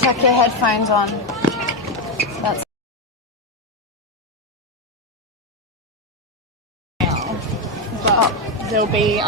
chuck your headphones on. That's but there'll be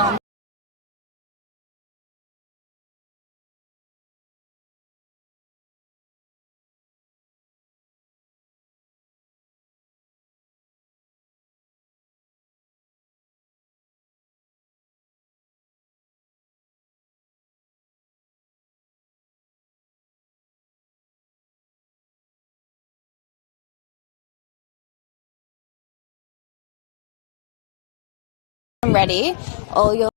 ready. All your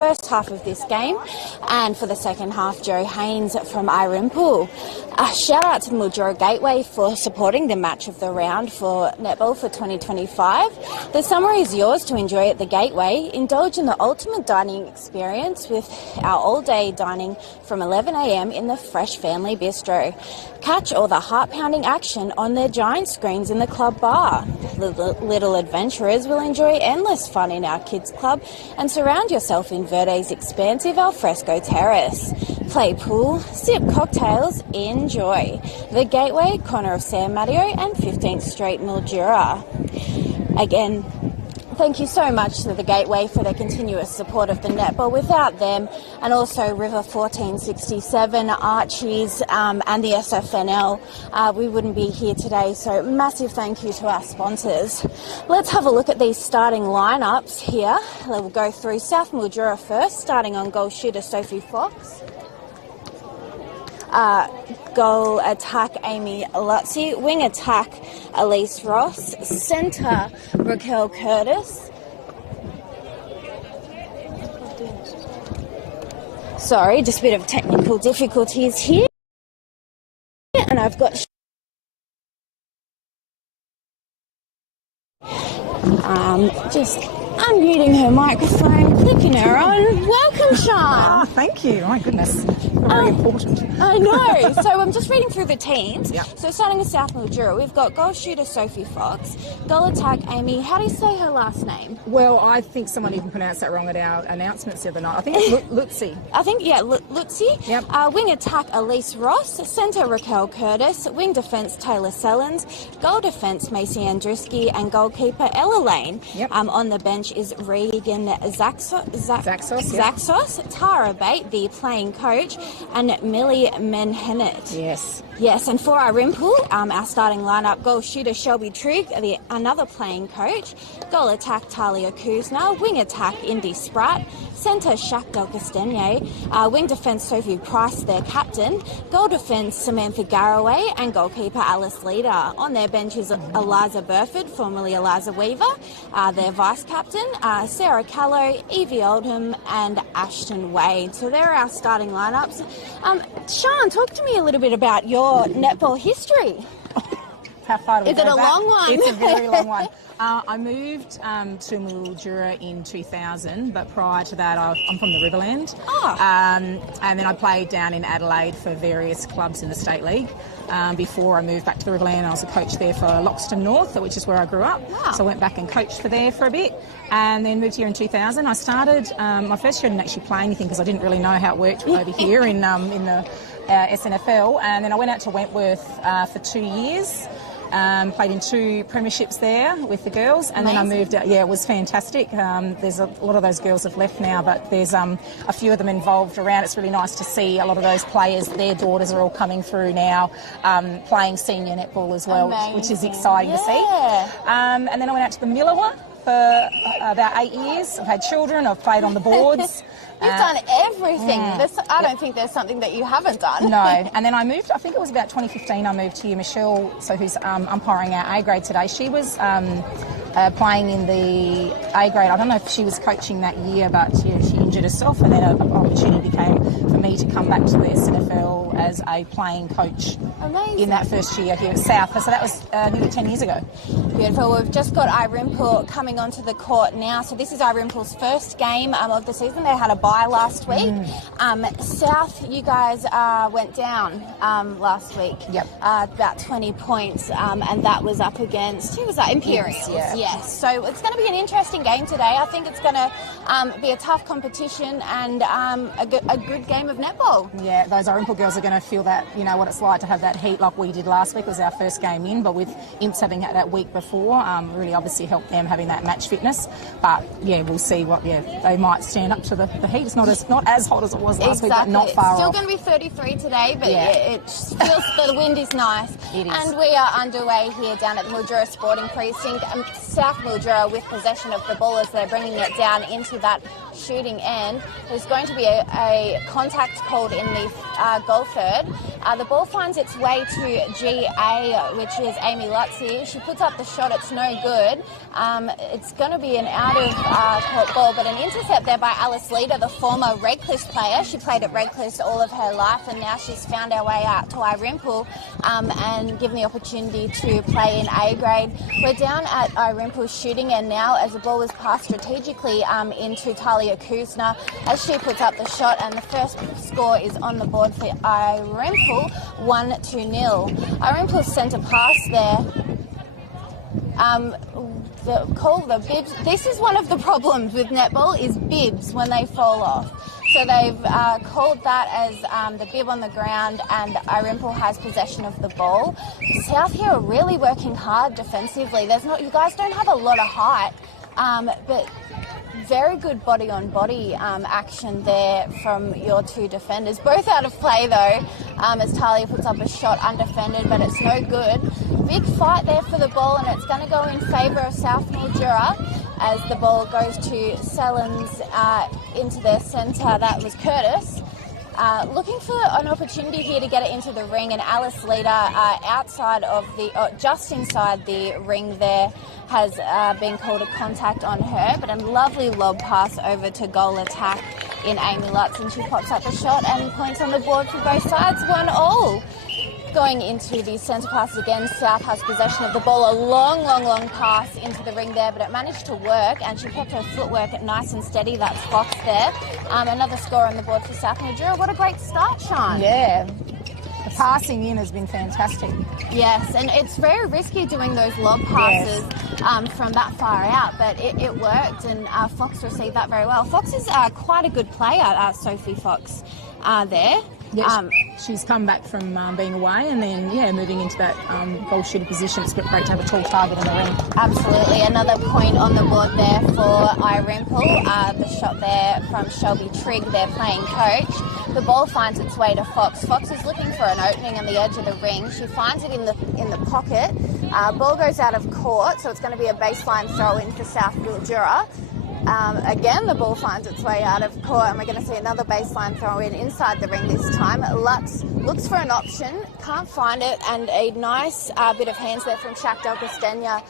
first half of this game, and for the second half, Joe Haynes from Irymple. A shout out to the Mildura Gateway for supporting the match of the round for netball for 2025. The summer is yours to enjoy at the Gateway. Indulge in the ultimate dining experience with our all-day dining from 11 a.m. in the Fresh Family Bistro. Catch all the heart-pounding action on their giant screens in the club bar. The little adventurers will enjoy endless fun in our kids club and surround yourself in Verde's expansive alfresco terrace. Play pool, sip cocktails, enjoy. The Gateway, corner of San Mateo and 15th Street, Mildura. Again, thank you so much to the Gateway for their continuous support of the netball. Without them, and also River 1467, Archies and the SFNL, we wouldn't be here today. So massive thank you to our sponsors. Let's have a look at these starting lineups here. We'll go through South Mildura first, starting on goal shooter Sophie Fox. Goal attack Amy Lutzi, wing attack Elise Ross, centre Raquel Curtis. Sorry, just a bit of technical difficulties here. And I've got just unmuting her microphone, clicking her on. Welcome, Sean. Thank you. My goodness. Very important. I know. So I'm just reading through the teams. Yeah. So starting with South Mildura, we've got goal shooter Sophie Fox, goal attack Amy. How do you say her last name? Well, I think someone even pronounced that wrong at our announcements the other night. I think it's Lutzi. I think, yeah, Lutzi. Yep. Wing attack Elise Ross, centre Raquel Curtis, wing defence Taylor Sellens, goal defence Macy Andruski, and goalkeeper Ella Lane. Yep. On the bench is Regan Zaxos, Yep. Tara Bate, the playing coach, and Millie Menhennet. Yes. Yes, and for Irymple, our starting lineup, goal shooter Shelby Trigg, another playing coach, goal attack Talia Kuzna, wing attack Indy Spratt, centre Shaq Del Castagnet, wing defence Sophie Price, their captain, goal defence Samantha Garraway, and goalkeeper Alice Leader. On their bench is Eliza Burford, formerly Eliza Weaver, their vice-captain, Sarah Callow, Evie Oldham, and Ashton Wade. So there are our starting lineups. Sean, talk to me a little bit about your netball history. How far do we Is go it a back? long one? It's a very long one. I moved to Mildura in 2000, but prior to that, I'm from the Riverland. Oh. And then I played down in Adelaide for various clubs in the State League. Before I moved back to the Riverland, I was a coach there for Loxton North, which is where I grew up. Wow. So I went back and coached for there for a bit, and then moved here in 2000. I started, my first year I didn't actually play anything because I didn't really know how it worked over here in the SNFL, and then I went out to Wentworth for 2 years. Played in 2 premierships there with the girls, and Amazing. then I moved out. Yeah, it was fantastic. There's a lot of those girls have left now, but there's a few of them involved around. It's really nice to see a lot of those players. Their daughters are all coming through now, playing senior netball as well, which is exciting to see. And then I went out to the Mildura for about 8 years. I've had children. I've played on the boards. You've done everything. I don't think there's something that you haven't done. No, and then I moved, I think it was about 2015, I moved here. Michelle, who's umpiring our A grade today, she was playing in the A grade. I don't know if she was coaching that year, but she injured herself, and then an opportunity came for me to come back to the SNFL as a playing coach. Amazing. In that first year here at South. So that was nearly 10 years ago. Beautiful. We've just got Irymple coming onto the court now. So this is Irymple's first game of the season. They had a bye last week. South, you guys went down last week. Yep. About 20 points, and that was up against, who was that? Imperials. Yes. So it's going to be an interesting game today. I think it's going to be a tough competition and a good game of netball. Yeah, those Irymple girls are going to feel that, you know, what it's like to have that heat like we did last week. It was our first game in, but with Imps having had that week before, really obviously helped them having that match fitness. But yeah, we'll see what they might stand up to the heat. It's not as hot as it was last week, but not far It's still off. going to be 33 today, but it feels the wind is nice. It is. And we are underway here down at the Mildura Sporting Precinct. South Mildura with possession of the ball as they're bringing it down into that shooting end. There's going to be a contact called in the goal third. The ball finds its way to GA, which is Amy Lutzy. She puts up the shot, it's no good. It's going to be an out-of-court ball, but an intercept there by Alice Leader, the former Redcliffe player. She played at Redcliffe all of her life, and now she's found her way out to Irymple and given the opportunity to play in A grade. We're down at Irymple's shooting end now as the ball is passed strategically into Talia Kuzna as she puts up the shot, and the first score is on the board for Irymple, 1-0. Irymple's centre pass there. The bibs. This is one of the problems with netball, is bibs when they fall off. So they've called that as the bib on the ground, and Irymple has possession of the ball. South here are really working hard defensively. You guys don't have a lot of height, but very good body-on-body action there from your two defenders. Both out of play, though, as Talia puts up a shot undefended, but it's no good. Big fight there for the ball, and it's going to go in favour of South Mildura as the ball goes to Sellens into their centre. That was Curtis. Looking for an opportunity here to get it into the ring, and Alice Leader outside of just inside the ring there has been called a contact on her, but a lovely lob pass over to goal attack in Amy Lutz, and she pops up a shot and points on the board for both sides, 1-1. Going into the centre pass again, South has possession of the ball. A long pass into the ring there, but it managed to work, and she kept her footwork nice and steady. That's Fox there. Another score on the board for South Mildura. What a great start, Sean. Yeah. The passing in has been fantastic. Yes, and it's very risky doing those lob passes from that far out, but it worked, and Fox received that very well. Fox is quite a good player, Sophie Fox, there. Yeah, she's come back from being away, and then, moving into that goal shooter position. It's great to have a tall target in the ring. Absolutely. Another point on the board there for Irymple. The shot there from Shelby Trigg, their playing coach. The ball finds its way to Fox. Fox is looking for an opening on the edge of the ring. She finds it in the pocket. Ball goes out of court, so it's going to be a baseline throw in for South Mildura. Again, the ball finds its way out of court, and we're going to see another baseline throw in inside the ring this time. Lutz looks for an option, can't find it, and a nice bit of hands there from Shaq Del Castagna,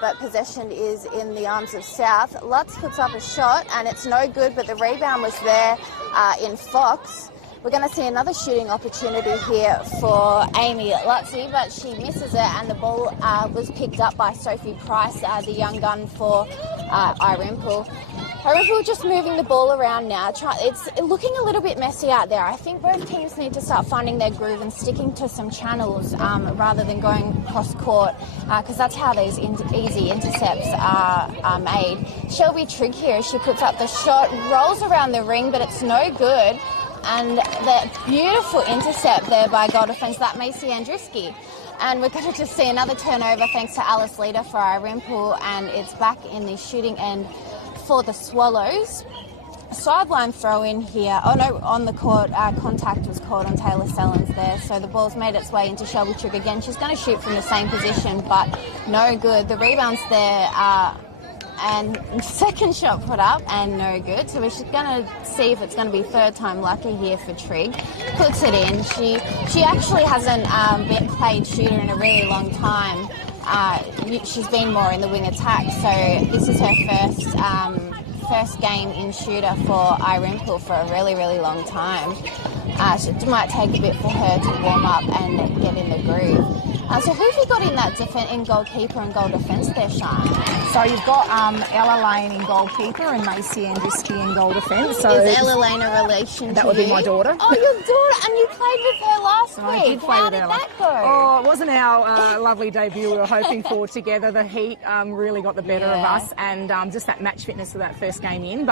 but possession is in the arms of South. Lutz puts up a shot, and it's no good, but the rebound was there in Fox. We're going to see another shooting opportunity here for Amy Lutzy, but she misses it, and the ball was picked up by Sophie Price, the young gun for Irymple. Irymple just moving the ball around now. It's looking a little bit messy out there. I think both teams need to start finding their groove and sticking to some channels rather than going cross court, because that's how these easy intercepts are made. Shelby Trigg here, she puts up the shot, rolls around the ring, but it's no good. And the beautiful intercept there by goal defence, that Macy Andruski. And we're going to just see another turnover thanks to Alice Leader for Irymple, and it's back in the shooting end for the Swallows. Sideline throw in here. Oh no, on the court, contact was called on Taylor Sellens there. So the ball's made its way into Shelby Trigg again. She's going to shoot from the same position, but no good. The rebound's there. And second shot put up and no good. So we're just going to see if it's going to be third time lucky here for Trigg. Puts it in. She actually hasn't been played shooter in a really long time. She's been more in the wing attack. So this is her first game in shooter for Irymple for a really, really long time. So it might take a bit for her to warm up and get in the groove. So who have you got in that in goalkeeper and goal defence there, Sean? So you've got Ella Lane in goalkeeper and Macy Andruski in goal defence. So is Ella Lane a relation to you? That would be my daughter. Oh, your daughter, and you played with her last week. I did play How with did Ella. that go? Oh, it wasn't our lovely debut we were hoping for together. The heat really got the better of us, and just that match fitness of that first game in.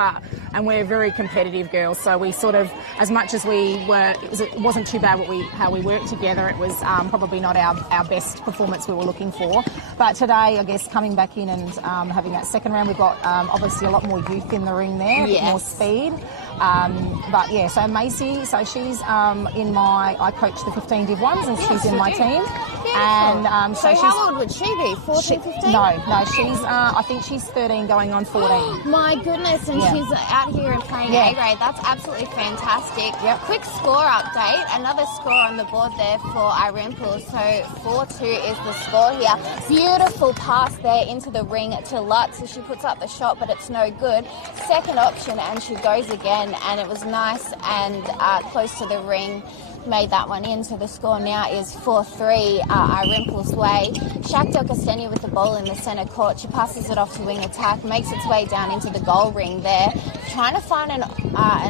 And we're very competitive girls, so we sort of, as much as we were, it wasn't too bad how we worked together. It was probably not our best performance we were looking for. But today, I guess, coming back in and having that second round, we've got obviously a lot more youth in the ring there, a bit more speed. But yeah, so Macy, so she's I coach the 15 Div 1s and she's in my team. And so how old would she be? 14, 15? No, she's I think she's 13 going on 14. My goodness, and she's out here and playing A grade. That's absolutely fantastic. Quick score update. Another score on the board there for Irymple. So 4-2 is the score here. Beautiful pass there into the ring to Lutz. So she puts up the shot, but it's no good. Second option, and she goes again, and it was nice and close to the ring. Made that one in, so the score now is 4-3 Irymple's way. Shakhtar Kostenia with the ball in the centre court. She passes it off to wing attack, makes its way down into the goal ring there. Trying to find an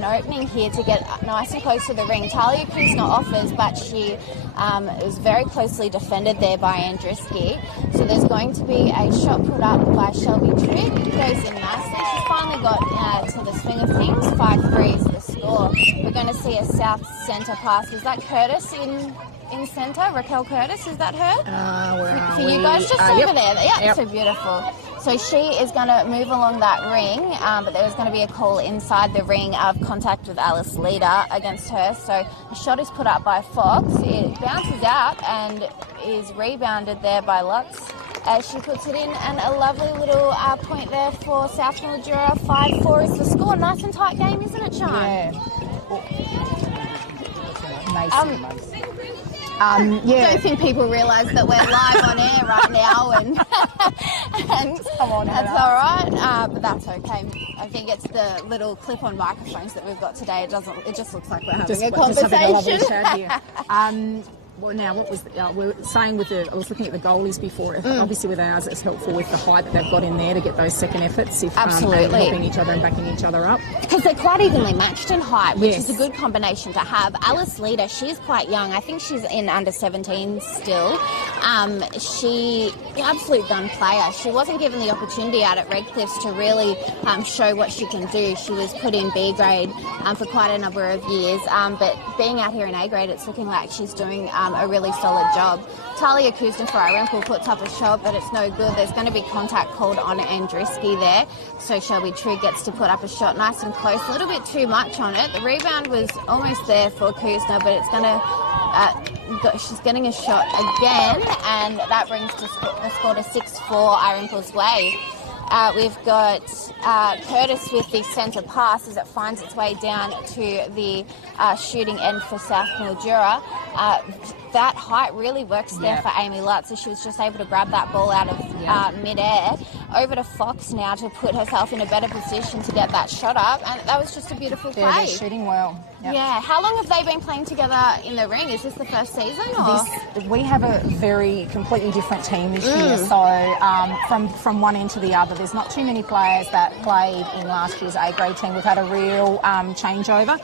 opening here to get nice and close to the ring. Talia Kuzna offers, but she was very closely defended there by Andriski. So there's going to be a shot put up by Shelby Trigg. Goes in nicely. She's finally got to the swing of things. 5-3 is the score. We're going to see a south centre pass. Is that Curtis in centre? Raquel Curtis, is that her? For you guys, just over there. Yeah, so beautiful. So she is going to move along that ring, but there's going to be a call inside the ring of contact with Alice Leader against her. So a shot is put up by Fox. It bounces out and is rebounded there by Lutz as she puts it in, and a lovely little point there for South Mildura. 5-4 is the score. Nice and tight game, isn't it, Sean? Yeah. I don't think people realise that we're live on air right now, and come on, that's all right, but that's okay. I think it's the little clip-on microphones that we've got today. It just looks like we're having a conversation. Just having a lovely chat here. Well, now, what was we were saying I was looking at the goalies before. Obviously, with ours, it's helpful with the height that they've got in there to get those second efforts. Absolutely. Helping each other and backing each other up. Because they're quite evenly matched in height, which is a good combination to have. Alice Leader, she's quite young. I think she's in under 17 still. She, absolute gun player. She wasn't given the opportunity out at Redcliffs to really show what she can do. She was put in B grade for quite a number of years, but being out here in A grade, it's looking like she's doing a really solid job. Talia Kuzna for Irymple puts up a shot, but it's no good. There's going to be contact called on Andriski there, so Shelby Trigg gets to put up a shot nice and close. A little bit too much on it. The rebound was almost there for Kuzna, but it's going to she's getting a shot again, and that brings the score to 6-4 Irymple's way. We've got Curtis with the centre pass as it finds its way down to the shooting end for South Mildura. That height really works there for Amy Lutz, so she was just able to grab that ball out of mid-air. Over to Fox now to put herself in a better position to get that shot up, and that was just a beautiful play. Yeah, they're shooting well. Yep. Yeah, how long have they been playing together in the ring? Is this the first season? Or? We have a very completely different team this year, so from one end to the other, there's not too many players that played in last year's A-grade team. We've had a real changeover.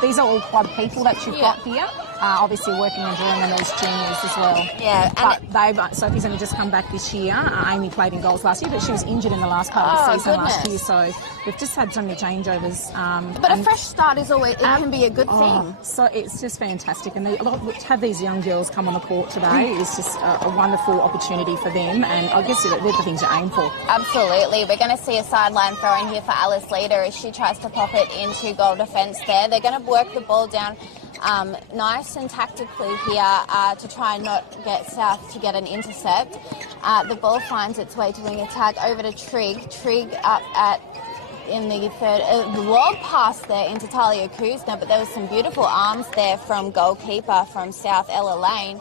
These are all club people that you've got here, obviously working and doing them as juniors as well. Yeah, but Sophie's only just come back this year. Amy played in goals last year, but she was injured in the last part of the season last year, so we've just had so many changeovers. But a fresh start is always can be a good thing. So it's just fantastic, and to have these young girls come on the court today is just a wonderful opportunity for them, and I guess they're the things you aim for. Absolutely. We're going to see a sideline throw in here for Alice Leader as she tries to pop it into goal defence there. They're going to work the ball down nice and tactically here to try and not get South to get an intercept. The ball finds its way to wing attack over to Trigg. Trigg up in the third, lob pass there into Talia Kuzna, but there was some beautiful arms there from goalkeeper from South, Ella Lane.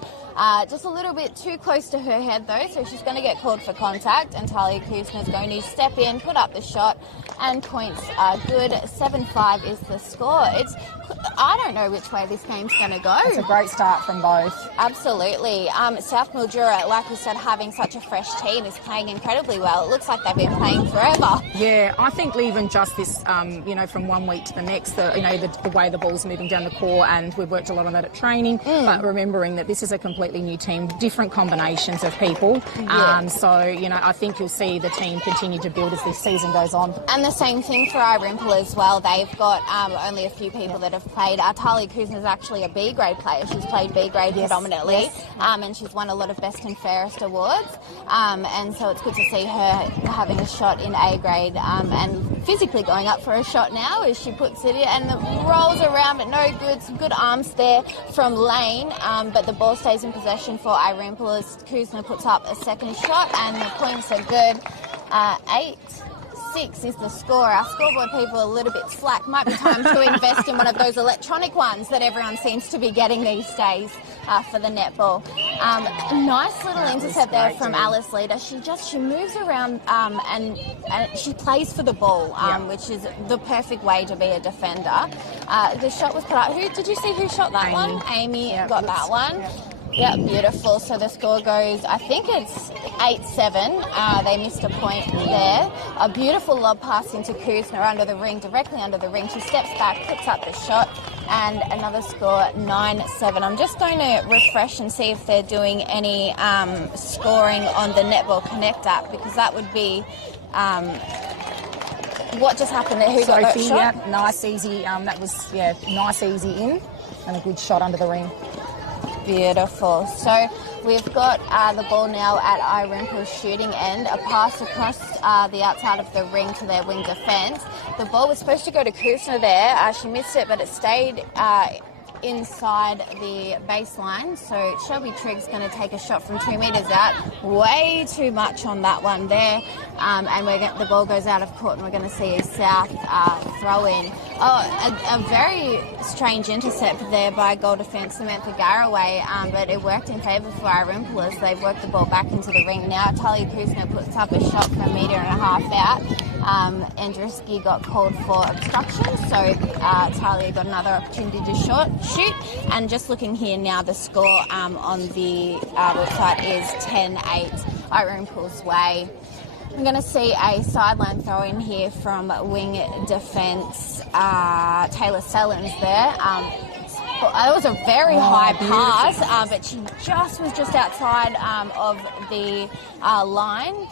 Just a little bit too close to her head though, so she's going to get called for contact, and Talia Kuzna is going to step in, put up the shot, and points are good. 7-5 is the score. I don't know which way this game's going to go. It's a great start from both. Absolutely. South Mildura, like we said, having such a fresh team, is playing incredibly well. It looks like they've been playing forever. Yeah, I think even just this, from one week to the next, the way the ball's moving down the court, and we've worked a lot on that at training, but remembering that this is a complete completely new team, different combinations of people. So, you know, I think you'll see the team continue to build as this season goes on. And the same thing for Irymple as well. They've got only a few people that have played. Talia Kuzma is actually a B grade player. She's played B grade predominantly, and she's won a lot of best and fairest awards. And so it's good to see her having a shot in A grade and physically going up for a shot now as she puts it in and rolls around, but no good. Some good arms there from Lane, but the ball stays in possession for Irymple as Kuzma puts up a second shot, and the points are good. 8-6 is the score. Our scoreboard people are a little bit slack. Might be time to invest in one of those electronic ones that everyone seems to be getting these days for the netball. A nice little intercept there from Alice Leader. She moves around and she plays for the ball, which is the perfect way to be a defender. The shot was put out. Did you see who shot that one? Amy got that one. Yeah, beautiful. So the score goes, I think it's 8-7. They missed a point there. A beautiful lob pass into Kuzma under the ring, directly under the ring. She steps back, picks up the shot, and another score, 9-7. I'm just going to refresh and see if they're doing any scoring on the Netball Connect app, because that would be what just happened there. Who got that shot? Yeah, nice, easy. That was, nice, easy in, and a good shot under the ring. Beautiful. So we've got the ball now at Irymple's shooting end. A pass across the outside of the ring to their wing defence. The ball was supposed to go to Kuzma there. She missed it, but it stayed inside the baseline. So Shelby Triggs going to take a shot from 2 metres out. Way too much on that one there. And the ball goes out of court, and we're going to see a South throw in. A very strange intercept there by goal defence Samantha Garraway, but it worked in favour for Irymple as they've worked the ball back into the ring now. Talia Kuzma puts up a shot from 1.5 metres out. Andruski got called for obstruction, so Talia got another opportunity to shoot. And just looking here now, the score on the website is 10-8 Irymple's way. I'm going to see a sideline throw in here from wing defence Taylor Sellens there. It was a very high pass, but she was just outside of the line.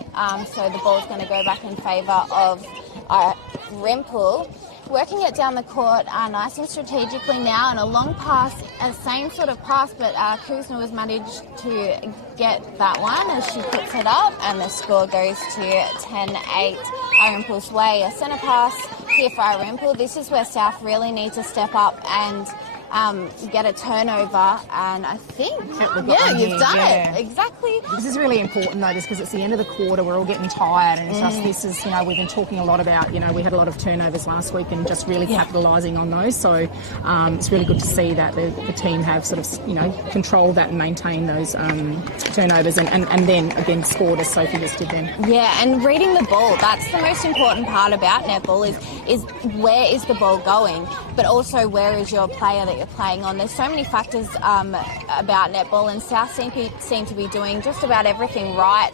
So the ball's going to go back in favour of Irymple. Working it down the court nice and strategically now, and a long pass, same sort of pass, but Kuzma was managed to get that one as she puts it up, and the score goes to 10-8 Irymple's way. A centre pass here for Irymple. This is where South really need to step up and get a turnover, and I think, you've done it. Exactly. This is really important though, just because it's the end of the quarter, we're all getting tired, and it's just, this is, we've been talking a lot about, we had a lot of turnovers last week and just really capitalising on those, so it's really good to see that the team have sort of, controlled that and maintained those turnovers and then, again, scored as Sophie just did then. Yeah, and reading the ball, that's the most important part about netball is where is the ball going, but also where is your player that you're playing on. There's so many factors about netball, and South seem to be doing just about everything right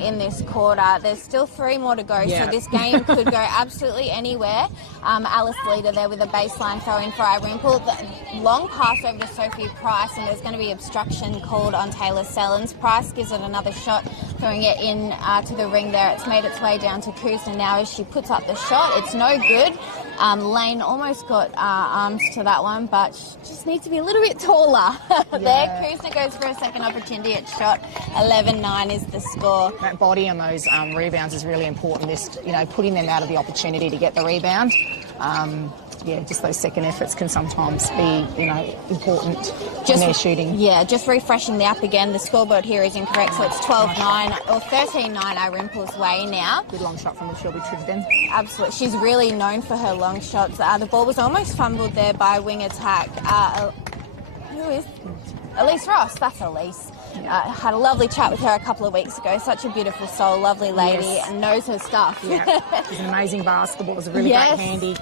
in this quarter. There's still 3 more to go, so this game could go absolutely anywhere. Alice Leader there with a baseline throw in for Irymple. The long pass over to Sophie Price, and there's going to be obstruction called on Taylor Sellens. Price gives it another shot, throwing it in to the ring there. It's made its way down to Kuzma now as she puts up the shot. It's no good. Lane almost got arms to that one, but she just needs to be a little bit taller. There, Kuzma goes for a second opportunity at shot. 11-9 is the score. That body on those rebounds is really important. Just, putting them out of the opportunity to get the rebound. Just those second efforts can sometimes be, important in their shooting. Yeah, just refreshing the app again. The scoreboard here is incorrect, so it's 12-9 or 13-9 Irymple's way now. Good long shot from the Shelby Triggs then. Absolutely. She's really known for her long shots. The ball was almost fumbled there by wing attack. Who is? Elise Ross. That's Elise. Had a lovely chat with her a couple of weeks ago. Such a beautiful soul, lovely lady, and knows her stuff. Yeah, she's an amazing basketball. It was a really great handy.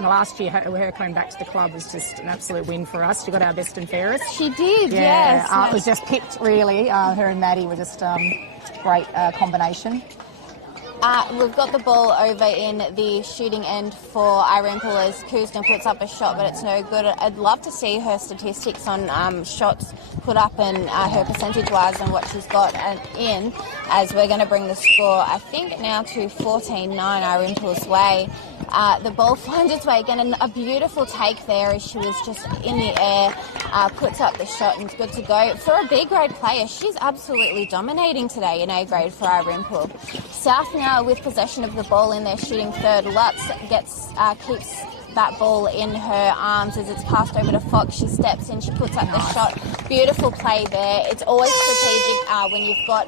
Last year, her coming back to the club was just an absolute win for us. She got our best and fairest. She did, yes. It was just picked, really. Her and Maddie were just great combination. We've got the ball over in the shooting end for Irymple as Kuzna puts up a shot, but it's no good. I'd love to see her statistics on shots put up and her percentage-wise and what she's got in, as we're going to bring the score, I think, now to 14-9 Irymple's way. The ball finds its way again, and a beautiful take there as she was just in the air, puts up the shot and it's good to go. For a B-grade player, she's absolutely dominating today in A-grade for Irymple. South now with possession of the ball in their shooting third. Lutz keeps that ball in her arms as it's passed over to Fox. She steps in, she puts up the shot. Beautiful play there. It's always strategic when you've got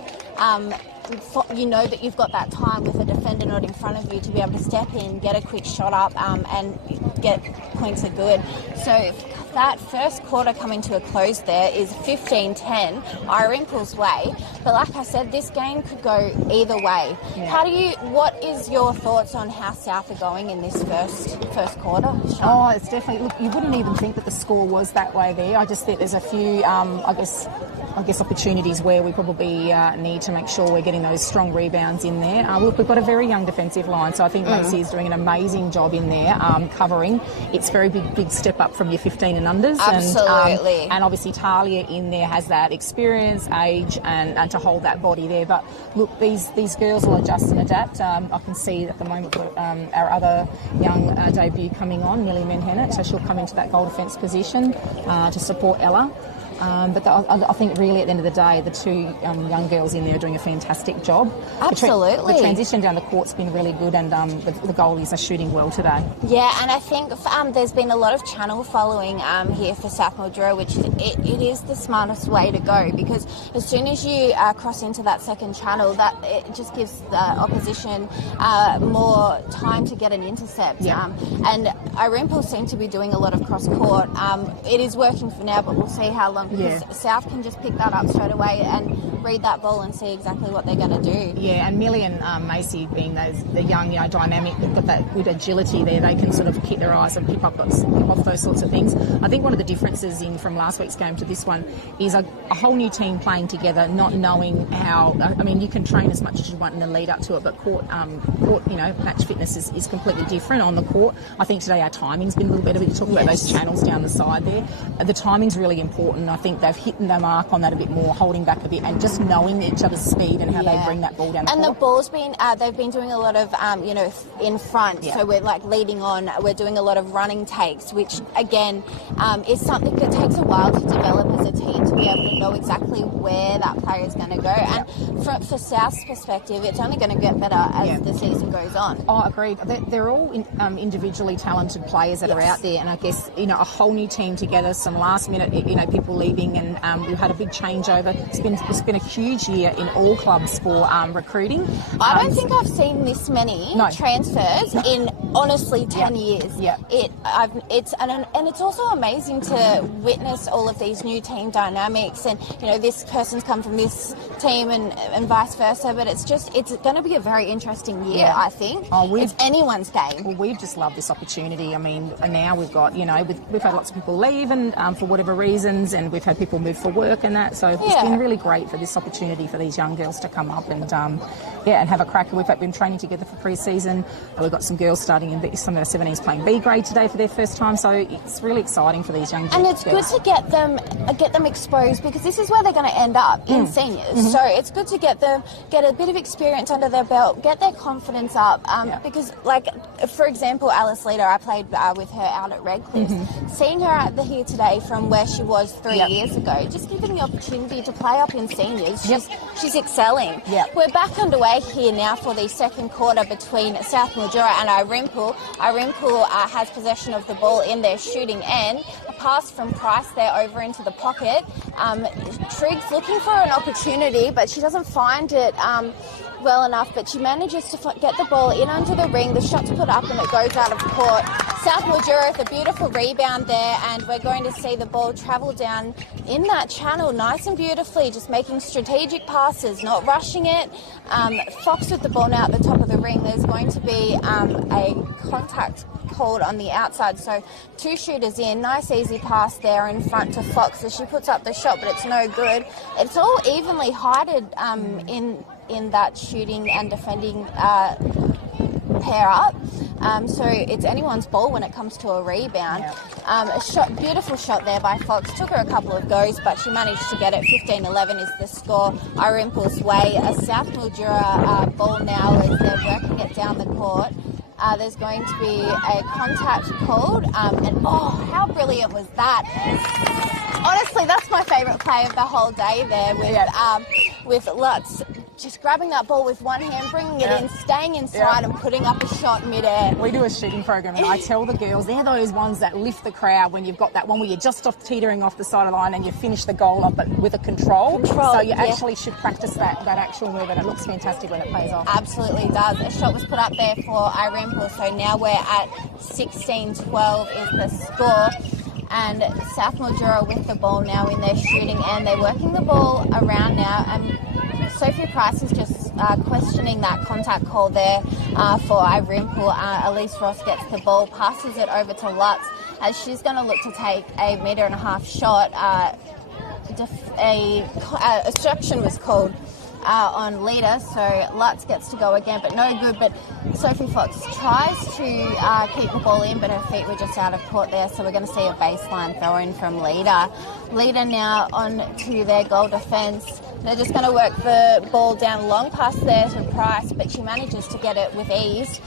you know that you've got that time with a defender not in front of you to be able to step in, get a quick shot up and get points are good. So that first quarter coming to a close there is 15-10 Irymple's way. But like I said, this game could go either way. Yeah. What is your thoughts on how South are going in this first quarter, Sean? Oh, it's definitely, look, you wouldn't even think that the score was that way there. I just think there's a few, I guess opportunities where we probably need to make sure we're getting those strong rebounds in there. We've got a very young defensive line, so I think Macy is doing an amazing job in there covering. It's very big step up from your 15 and unders. Absolutely. And obviously Talia in there has that experience, age, and to hold that body there. But look, these girls will adjust and adapt. I can see at the moment our other young debut coming on, Millie Menhennet, so she'll come into that goal defence position to support Ella. But I think really at the end of the day, the two young girls in there are doing a fantastic job. Absolutely. The transition down the court's been really good, and the goalies are shooting well today. Yeah, and I think there's been a lot of channel following here for South Mildura, which it is the smartest way to go, because as soon as you cross into that second channel, that it just gives the opposition more time to get an intercept. Yeah. And Irymple seem to be doing a lot of cross court. It is working for now, but we'll see how long. Because South can just pick that up straight away and read that ball and see exactly what they're going to do. Yeah, and Millie and Macy being the young, dynamic, they've got that good agility there. They can sort of keep their eyes and pick off those sorts of things. I think one of the differences from last week's game to this one is a whole new team playing together, not knowing how. I mean, you can train as much as you want in the lead up to it, but court match fitness is completely different on the court. I think today our timing's been a little better. We talk about those channels down the side there. The timing's really important. I think they've hit the mark on that a bit more, holding back a bit and just knowing each other's speed and how they bring that ball down the court. And the ball's been, they've been doing a lot of, in front. Yeah. So we're leading on. We're doing a lot of running takes, which again is something that takes a while to develop as a team to be able to know exactly where that player is going to go. Yeah. And for South's perspective, it's only going to get better as the season goes on. Oh, agreed. They're all individually talented players that are out there, and I guess a whole new team together. Some last minute people leaving, and we've had a big changeover. It's been a huge year in all clubs for recruiting. I don't think I've seen this many transfers in honestly 10 years. Yeah. It's also amazing to witness all of these new team dynamics, and this person's come from this team and vice versa. But it's going to be a very interesting year. I think it's anyone's game. Well, we've just loved this opportunity. I mean, and now we've got we've had lots of people leave and for whatever reasons, and we've had people move for work and that. So it's been really great for this opportunity for these young girls to come up and have a crack. We've been training together for pre-season. We've got some girls starting in some of our 17s playing B grade today for their first time. So it's really exciting for these young girls. And it's good to get them exposed, because this is where they're going to end up in seniors. Mm-hmm. So it's good to get a bit of experience under their belt, get their confidence up. Because, for example, Alice Leader, I played with her out at Redcliffe. Mm-hmm. Seeing her here today from where she was 3 years ago, just giving the opportunity to play up in seniors. She's excelling. Yep. We're back underway here now for the second quarter between South Mildura and Irymple. Irymple has possession of the ball in their shooting end. A pass from Price there over into the pocket. Triggs looking for an opportunity, but she doesn't find it well enough, but she manages to get the ball in under the ring. The shot's put up and it goes out of court. South Mildura with a beautiful rebound there, and we're going to see the ball travel down in that channel nice and beautifully, just making strategic passes, not rushing it. Fox with the ball now at the top of the ring. There's going to be a contact called on the outside, so two shooters in. Nice easy pass there in front to Fox as she puts up the shot, but it's no good. It's all evenly heighted in that shooting and defending pair up. So it's anyone's ball when it comes to a rebound. Beautiful shot there by Fox. Took her a couple of goes, but she managed to get it. 15-11 is the score. Irymple's way. A South Mildura ball now as they're working it down the court. There's going to be a contact called, and how brilliant was that? Honestly, that's my favourite play of the whole day there with Lutz just grabbing that ball with one hand, bringing it in, staying inside and putting up a shot mid-air. We do a shooting program and I tell the girls, they're those ones that lift the crowd when you've got that one where you're just off teetering off the side of the line and you finish the goal up but with a control. So you actually should practice that actual move, and it looks fantastic when it pays off. Absolutely does. A shot was put up there for Irymple, so now we're at 16-12 is the score. And South Mildura with the ball now in their shooting end. They're working the ball around now, and Sophie Price is just questioning that contact call there for Irymple. Elise Ross gets the ball, passes it over to Lutz as she's going to look to take a 1.5-metre shot. Obstruction was called on leader, so Lutz gets to go again, but no good. But Sophie Fox tries to keep the ball in, but her feet were just out of court there, so we're going to see a baseline throw in from leader. Leader now on to their goal defence. They're just going to work the ball down long pass there to Price, but she manages to get it with ease.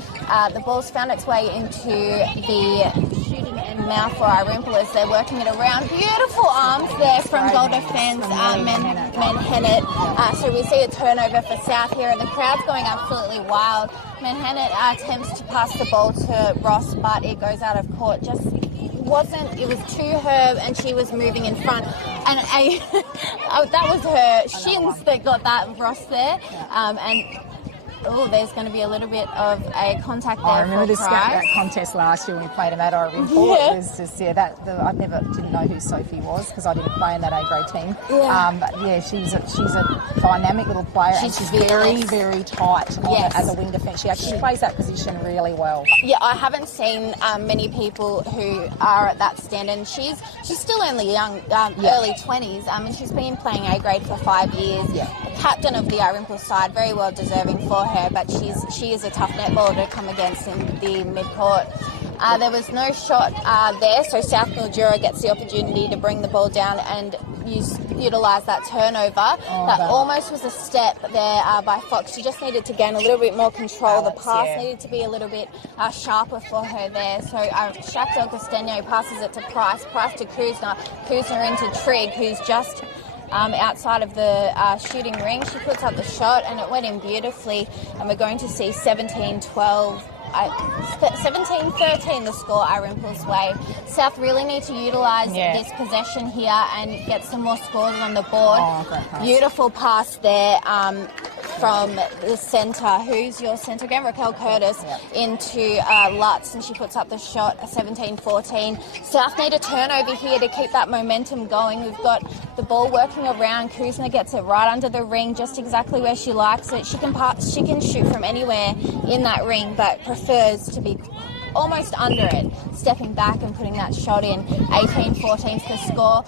The ball's found its way into the shooting end now for Irymple as they're working it around. Beautiful arms there from goal defence, Menhennet. So we see a turnover for South here, and the crowd's going absolutely wild. Menhennet attempts to pass the ball to Ross, but it goes out of court. It was to her, and she was moving in front, and that was her shins that got that Ross there, there's going to be a little bit of a contact there. I remember that contest last year when we played him at Irymple. It was just, I didn't know who Sophie was because I didn't play in that A-grade team. But she's a dynamic little player, and she's very, very tight as a wing defence. She actually plays that position really well. Yeah, I haven't seen many people who are at that stand, and she's still only young, early 20s, and she's been playing A-grade for 5 years. Captain of the Irymple side, very well deserving for her, but she is a tough netballer to come against in the mid-court. There was no shot there, so South Mildura gets the opportunity to bring the ball down and utilise that turnover. That almost was a step there by Fox. She just needed to gain a little bit more control. The pass needed to be a little bit sharper for her there. So Shaq Del Castano passes it to Price to Kuzner into Trigg, who's just outside of the shooting ring. She puts up the shot and it went in beautifully, and we're going to see 17-12 17-13 the score, Irymple's way. South really need to utilise this possession here and get some more scores on the board. Beautiful pass there from the centre. Who's your centre again? Raquel Curtis into Lutz, and she puts up the shot, 17-14. South need a turnover here to keep that momentum going. We've got the ball working around. Kuzner gets it right under the ring, just exactly where she likes it. She can shoot from anywhere in that ring, but prefers to be almost under it, stepping back and putting that shot in. 18-14 is the score.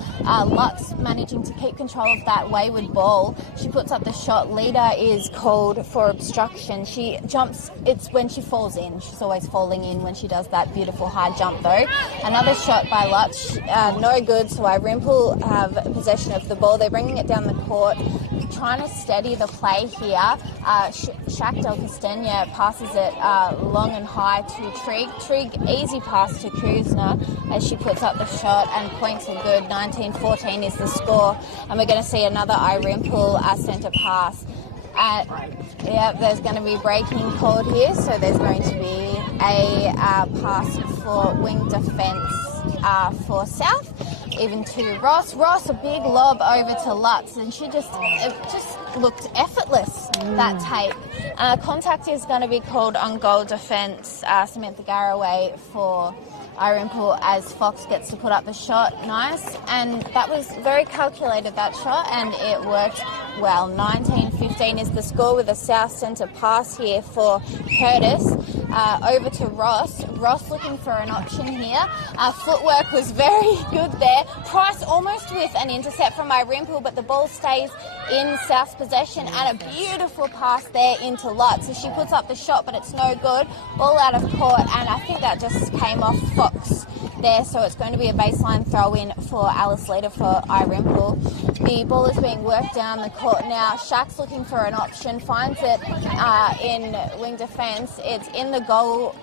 Lutz managing to keep control of that wayward ball. She puts up the shot. Leader is called for obstruction. She jumps. It's when she falls in. She's always falling in when she does that beautiful high jump though. Another shot by Lutz. No good. So Irymple have possession of the ball. They're bringing it down the court, trying to steady the play here. Shaq Del Castano passes it long and high to Trigg. Trigg, easy pass to Kuzner as she puts up the shot, and points are good. 19-14 is the score, and we're going to see another Irymple centre pass. There's going to be breaking called here, so there's going to be a pass for wing defence for South, even to Ross. Ross, a big lob over to Lutz, and it just looked effortless, that tape. Contact is going to be called on goal defence. Samantha Garraway for Irymple as Fox gets to put up the shot. Nice, and that was very calculated, that shot, and it worked well. 19-15 is the score with a south centre pass here for Curtis. Over to Ross. Ross looking for an option here. Footwork was very good there. Price almost with an intercept from Irymple, but the ball stays in South's possession, and a beautiful pass there into Lott. So she puts up the shot, but it's no good. Ball out of court, and I think that just came off Fox there, so it's going to be a baseline throw-in for Alice Leader for Irymple. The ball is being worked down the court now. Shaq's looking for an option, finds it in wing defence. It's in the goal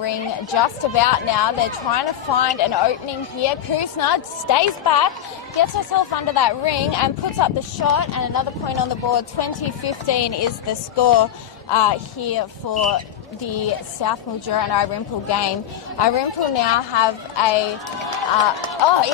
ring just about now. They're trying to find an opening here. Kuzna stays back, gets herself under that ring and puts up the shot, and another point on the board. 20-15 is the score here for the South Mildura and Irymple game. Irymple now have a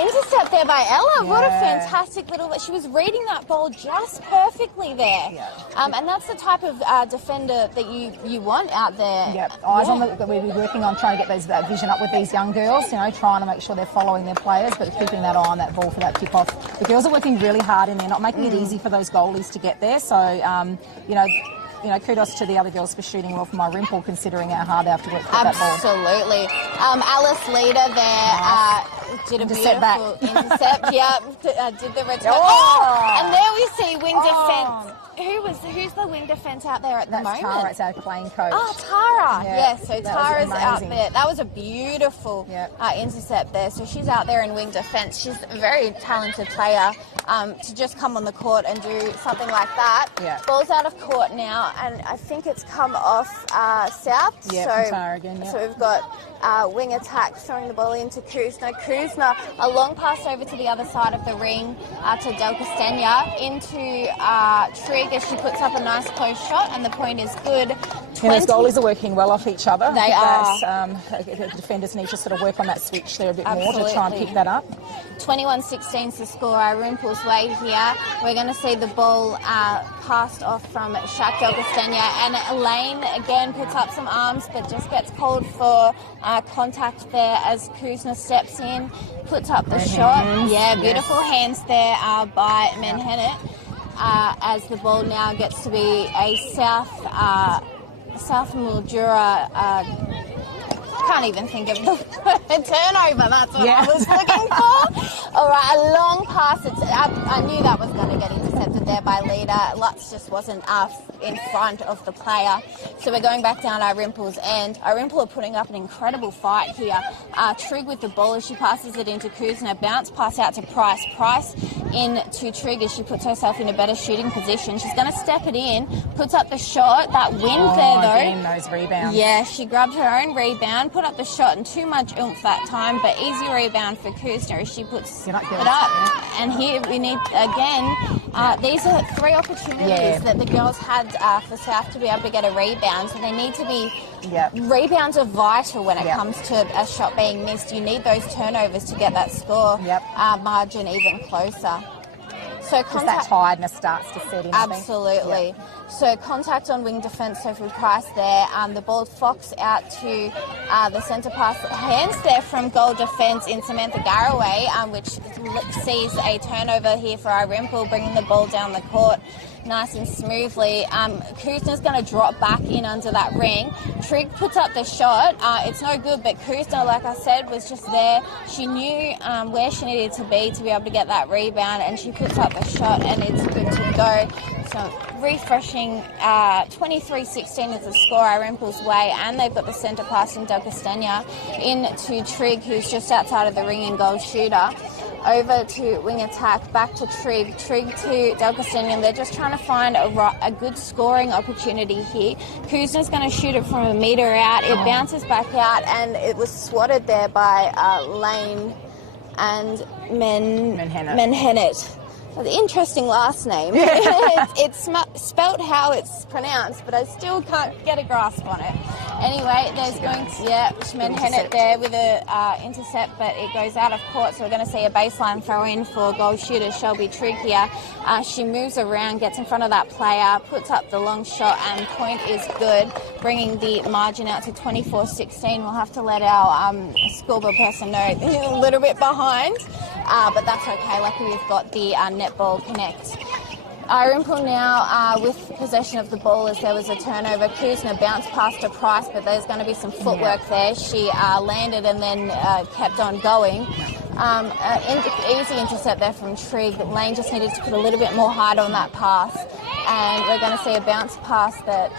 intercept there by Ella. Yeah. What a fantastic little... She was reading that ball just perfectly there. Yeah. And that's the type of defender that you want out there. Yep. Eyes on we'll be working on trying to get that vision up with these young girls, trying to make sure they're following their players, but keeping that eye on that ball for that kick-off. The girls are working really hard in there, not making it easy for those goalies to get there. So, kudos to the other girls for shooting well from Irymple, considering how hard they have to work to get that ball. Absolutely. Alice Leader there did a beautiful intercept. Did the return. And there we see wing defence. Who's the wing defence out there at the moment? Tara, it's our playing coach. Oh, Tara. Yes, so Tara's out there. That was a beautiful intercept there. So she's out there in wing defence. She's a very talented player. To just come on the court and do something like that. Yeah. Ball's out of court now, and I think it's come off South. Yeah, so, Tara again, so we've got wing attack throwing the ball into Kuzna. Kuzna, a long pass over to the other side of the ring to Del Castagna into Trigg as she puts up a nice close shot, and the point is good. Those goalies are working well off each other. They are. The defenders need to sort of work on that switch there a bit more to try and pick that up. 21-16 is the score. Irymple's way here. We're going to see the ball passed off from Shaq Del Castagna, and Elaine again puts up some arms but just gets called for contact there as Kuzna steps in, puts up the shot. Yeah, beautiful hands there by Menhennet as the ball now gets to be a South Mildura can't even think of the word turnover. That's what I was looking for. All right, a long pass. I knew that was going to get intercepted there by Leader. Lutz just wasn't in front of the player. So we're going back down Irymple's end. Irymple are putting up an incredible fight here. Trigg with the ball as she passes it into Kuzna. Bounce pass out to Price. Price into Trigg as she puts herself in a better shooting position. She's going to step it in, puts up the shot. That wind there, though. Again, those rebounds. Yeah, she grabbed her own rebound, put up the shot, and too much oomph that time, but easy rebound for Kuzna as she puts it up. And here we need, again, these are 3 opportunities that the girls had for South to be able to get a rebound, so they need to be... Rebounds are vital when it comes to a shot being missed. You need those turnovers to get that score margin even closer. So that tiredness starts to set in. Absolutely. So contact on wing defence, Sophie Price there. The ball Fox out to the centre pass. Hands there from goal defence in Samantha Garraway, which sees a turnover here for Irymple, bringing the ball down the court nice and smoothly. Kuzna's going to drop back in under that ring. Trigg puts up the shot. It's no good, but Kuzna, like I said, was just there. She knew where she needed to be able to get that rebound, and she puts up the shot, and it's good to go. So refreshing. 23-16 is the score Irymple's way, and they've got the centre pass in Del Castagna into Trigg, who's just outside of the ring and goal shooter. Over to wing attack, back to Trigg to Del Castagna, and they're just trying to find a good scoring opportunity here. Kuzna's going to shoot it from a metre out. It bounces back out, and it was swatted there by Lane and Menhennet. An interesting last name. It's spelt how it's pronounced, but I still can't get a grasp on it. Anyway, there's going to, Menhennet there with a intercept, but it goes out of court, so we're going to see a baseline throw in for goal shooter Shelby Trigg here. She moves around, gets in front of that player, puts up the long shot, and point is good, bringing the margin out to 24-16. We'll have to let our scoreboard person know a little bit behind, but that's okay. Luckily we've got the Netball Connect Irymple now with possession of the ball as there was a turnover. Kuzna bounced past to Price, but there's going to be some footwork there. She landed and then kept on going. Easy intercept there from Trigg. Lane just needed to put a little bit more height on that pass. And we're going to see a bounce pass that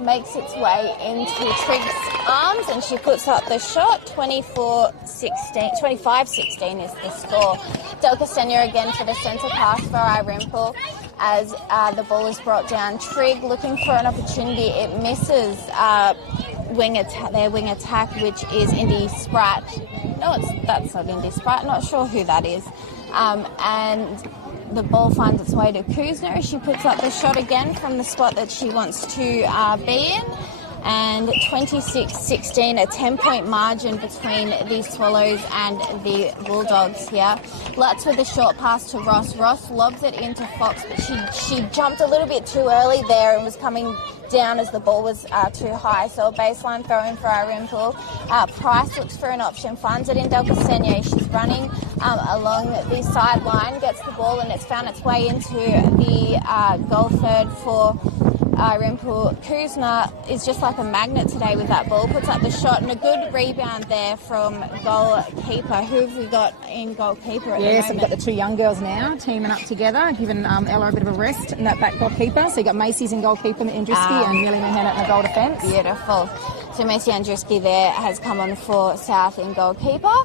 makes its way into Trigg's arms, and she puts up the shot. 25-16 is the score. Del Castagno again for the centre pass for Irymple as the ball is brought down. Trigg looking for an opportunity. It misses their wing attack, which is Indy Spratt. No, that's not Indy Spratt. Not sure who that is. And the ball finds its way to Kuzna. She puts up the shot again from the spot that she wants to be in. And 26-16, a 10-point margin between the Swallows and the Bulldogs here. Lutz with a short pass to Ross. Ross lobs it into Fox, but she jumped a little bit too early there and was coming down as the ball was too high. So a baseline throw in for Irymple. Price looks for an option, finds it in Del Castagno. She's running along the sideline, gets the ball, and it's found its way into the goal third for Irymple. Kuzna is just like a magnet today with that ball, puts up the shot, and a good rebound there from goalkeeper. Who have we got in goalkeeper at the moment? Yes, we've got the two young girls now teaming up together, giving Ella a bit of a rest in that back goalkeeper. So you got Macy's in goalkeeper, Andruski, and Millie Mahannett in the goal defence. Beautiful. So Macy Andruski there has come on for South in goalkeeper.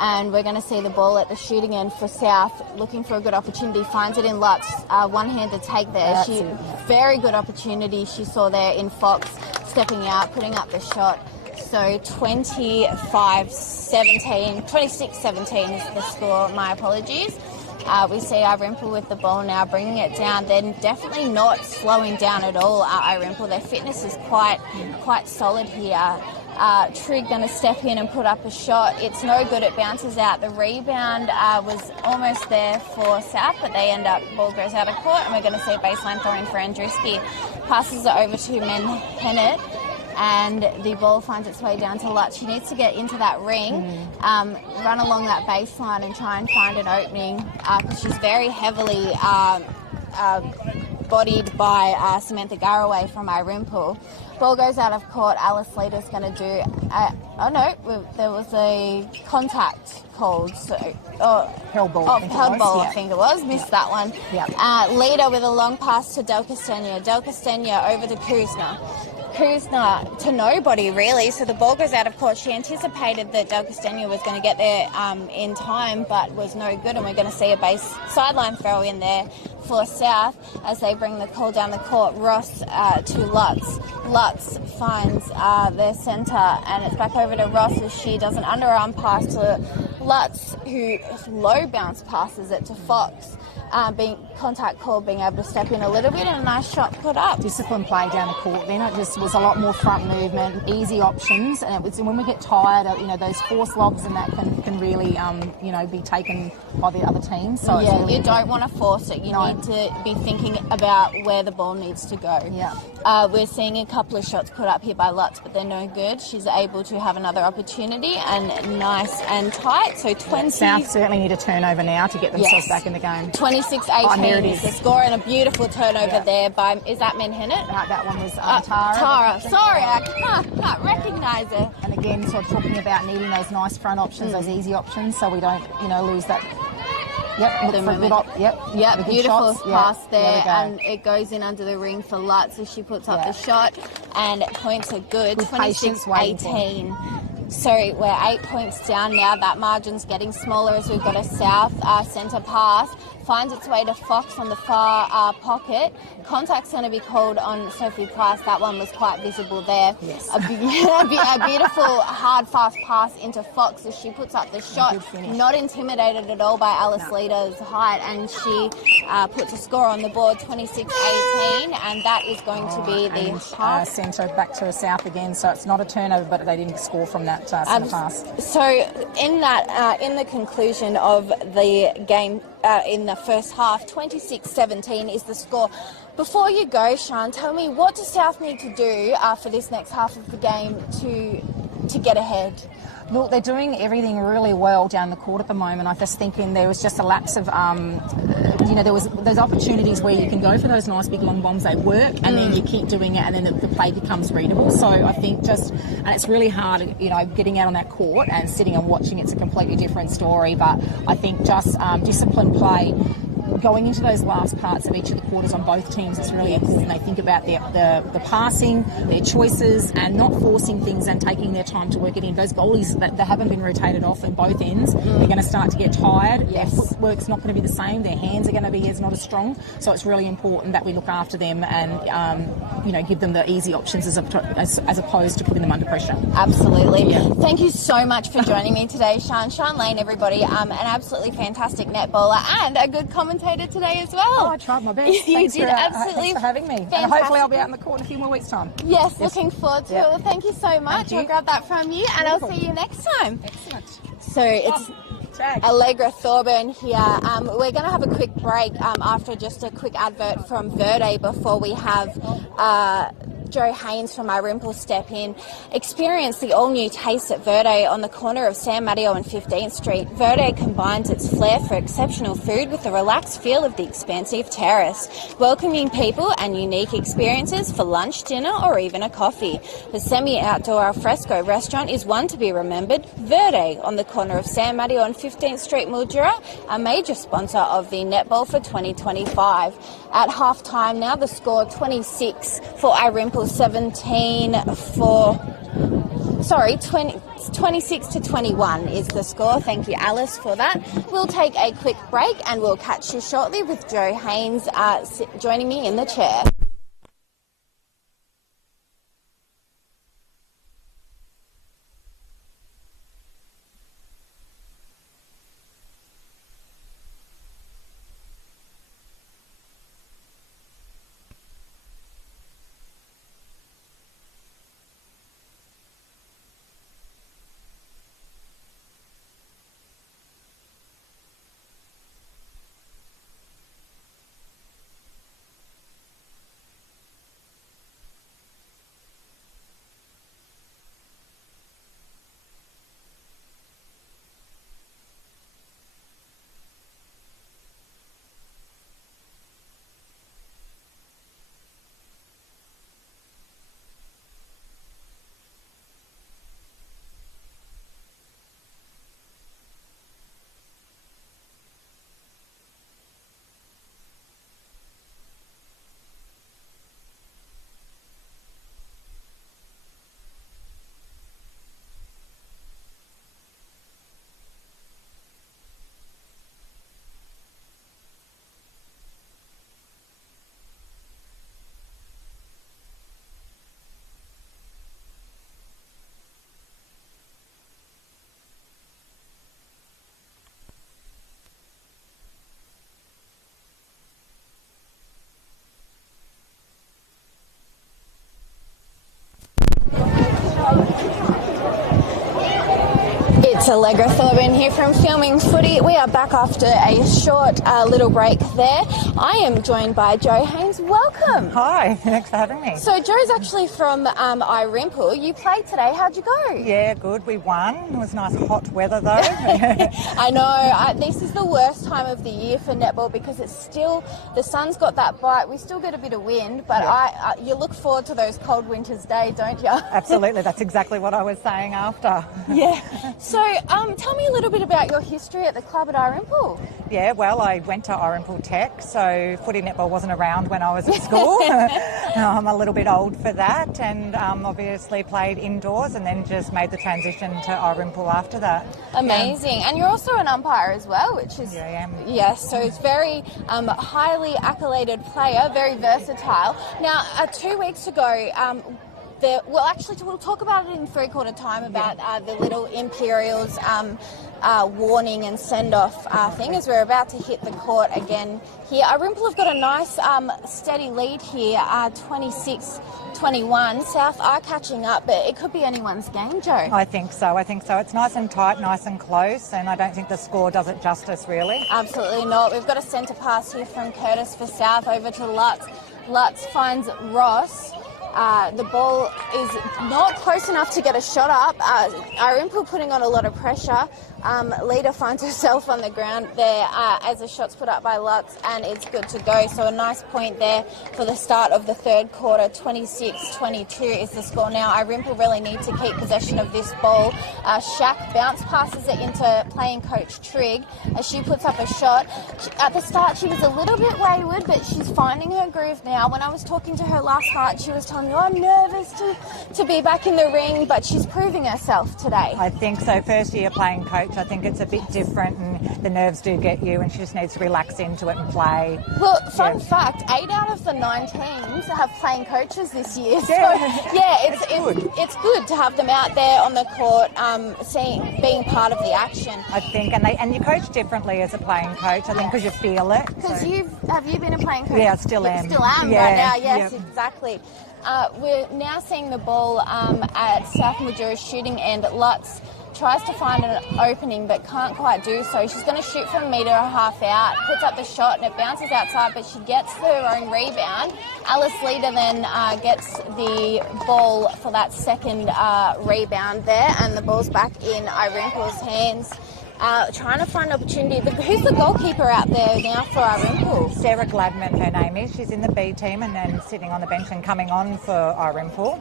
And we're going to see the ball at the shooting end for South, looking for a good opportunity, finds it in Lutz, one-handed take there. Very good opportunity she saw there in Fox, stepping out, putting up the shot. So 26-17 is the score, my apologies. We see Irymple with the ball now, bringing it down. They're definitely not slowing down at all, Irymple. Their fitness is quite solid here. Trigg going to step in and put up a shot. It's no good. It bounces out. The rebound was almost there for South, but they end up, ball goes out of court, and we're going to see a baseline throw in for Andruski. Passes it over to Mahannett, and the ball finds its way down to Lutz. She needs to get into that ring, run along that baseline and try and find an opening, because she's very heavily bodied by Samantha Garraway from Irymple. Ball goes out of court. Alice Leader's going to do... there was a contact called. Held ball, I think it was. Missed that one. Yep. Leader with a long pass to Del Castagno. Del Castagno over to Kuzna. Kuzna to nobody, really. So the ball goes out of court. She anticipated that Del Castagno was going to get there in time, but was no good. And we're going to see a base sideline throw in there for South as they bring the call down the court. Ross to Lutz. Lutz finds their centre, and it's back over to Ross as she does an underarm pass to Lutz, who low bounce passes it to Fox. Being contact call, being able to step in a little bit, and a nice shot put up. Discipline play down the court. Then it just was a lot more front movement, easy options, and it was when we get tired, those force lobs and that can really, be taken by the other team. So yeah, really you don't want to force it. You need to be thinking about where the ball needs to go. Yeah. We're seeing a couple of shots put up here by Lutz, but they're no good. She's able to have another opportunity, and nice and tight. So 20. South certainly need a turnover now to get themselves back in the game. 26-18 is the score, and a beautiful turnover there by, is that Mahannett? That one was Tara. Tara. Sorry, I can't recognise her. And again, sort of talking about needing those nice front options, those easy options, so we don't, lose that. Beautiful pass there, and it goes in under the ring for Lutz as she puts up the shot, and points are good. 26-18. So we're 8 points down now. That margin's getting smaller as we've got a South centre pass. Finds its way to Fox on the far pocket. Contact's going to be called on Sophie Price. That one was quite visible there. Yes. A beautiful hard, fast pass into Fox as she puts up the shot. Not intimidated at all by Alice Leader's height, and she puts a score on the board, 26-18, and that is going to be the centre back to South again. So it's not a turnover, but they didn't score from that centre pass. So in that, in the conclusion of the game, in the first half, 26-17 is the score. Before you go, Sean, tell me, what does South need to do for this next half of the game to to get ahead? Look, they're doing everything really well down the court at the moment. I'm just thinking there was just a lapse of, there was those opportunities where you can go for those nice big long bombs, they work, and then you keep doing it, and then the play becomes readable. So I think and it's really hard, getting out on that court and sitting and watching, it's a completely different story. But I think just disciplined play, going into those last parts of each of the quarters on both teams, it's really important they think about the passing, their choices, and not forcing things and taking their time to work it in. Those goalies that haven't been rotated off at both ends, they're going to start to get tired. Yes. Their footwork's not going to be the same. Their hands are going to be not as strong. So it's really important that we look after them and give them the easy options as opposed to putting them under pressure. Absolutely. Yeah. Thank you so much for joining me today, Sean. Sean Lane, everybody, an absolutely fantastic netballer and a good commentator today as well. Oh, I tried my best. You did absolutely. Thanks for having me. Fantastic. And hopefully I'll be out in the court in a few more weeks' time. Yes, looking forward to it. Well, thank you so much. You. I'll grab that from you, and I'll see you next time. Excellent. So it's Allegra Thorburn here. We're going to have a quick break after just a quick advert from Verde before we have Joe Haynes from Irymple step in. Experience the all-new taste at Verde on the corner of San Mateo and 15th Street. Verde combines its flair for exceptional food with the relaxed feel of the expansive terrace, welcoming people and unique experiences for lunch, dinner or even a coffee. The semi-outdoor alfresco restaurant is one to be remembered. Verde on the corner of San Mateo and 15th Street, Mildura, a major sponsor of the Netball for 2025. At half-time now, the score 26 for Irymple, 26 to 21 is the score. Thank you, Alice, for that. We'll take a quick break and we'll catch you shortly with Joe Haynes joining me in the chair. It's Allegra Thorburn here from Filming Footy. We are back after a short little break there. I am joined by Joe Haynes. Welcome. Hi, thanks for having me. So Joe's actually from Irymple. You played today. How'd you go? Yeah, good. We won. It was nice hot weather though. I know. This is the worst time of the year for netball because it's still, the sun's got that bite. We still get a bit of wind, but yeah. You look forward to those cold winter's day, don't you? Absolutely. That's exactly what I was saying after. Yeah. So tell me a little bit about your history at the club at Irymple. Yeah, well, I went to Irymple Tech, so footy netball wasn't around when I was at school. I'm a little bit old for that, and obviously played indoors and then just made the transition to Irymple after that. Amazing. And you're also an umpire as well, which is... Yeah, I am. Yes, so it's very highly accoladed player, very versatile. Now, 2 weeks ago... we'll talk about it in three-quarter time about the little Imperials warning and send-off thing as we're about to hit the court again here. Irymple have got a nice steady lead here, 26-21. South are catching up, but it could be anyone's game, Joe. I think so. It's nice and tight, nice and close, and I don't think the score does it justice, really. Absolutely not. We've got a centre pass here from Curtis for South over to Lutz. Lutz finds Ross. The ball is not close enough to get a shot up. Irymple putting on a lot of pressure. Lita finds herself on the ground there as the shot's put up by Lutz, and it's good to go. So a nice point there for the start of the third quarter. 26-22 is the score now. Irymple really need to keep possession of this ball. Shaq bounce passes it into playing coach Trigg as she puts up a shot. At the start she was a little bit wayward, but she's finding her groove now. When I was talking to her last night, she was telling me, I'm nervous to be back in the ring, but she's proving herself today. I think so. First year playing coach, I think it's a bit different and the nerves do get you, and she just needs to relax into it and play. Well, fun fact, 8 out of the 9 teams have playing coaches this year. So, it's good to have them out there on the court, being part of the action. I think, and you coach differently as a playing coach, I think, because you feel it. Because have you been a playing coach? Yeah, I still am. Still am right now, yes, exactly. We're now seeing the ball at South Mildura's shooting end. Lutz tries to find an opening but can't quite do so. She's going to shoot from 1.5 meters out, puts up the shot and it bounces outside, but she gets her own rebound. Alice Lita then gets the ball for that second rebound there, and the ball's back in Irymple's hands. Trying to find opportunity. But who's the goalkeeper out there now for Irymple? Sarah Gladman, her name is. She's in the B team and then sitting on the bench and coming on for Irymple.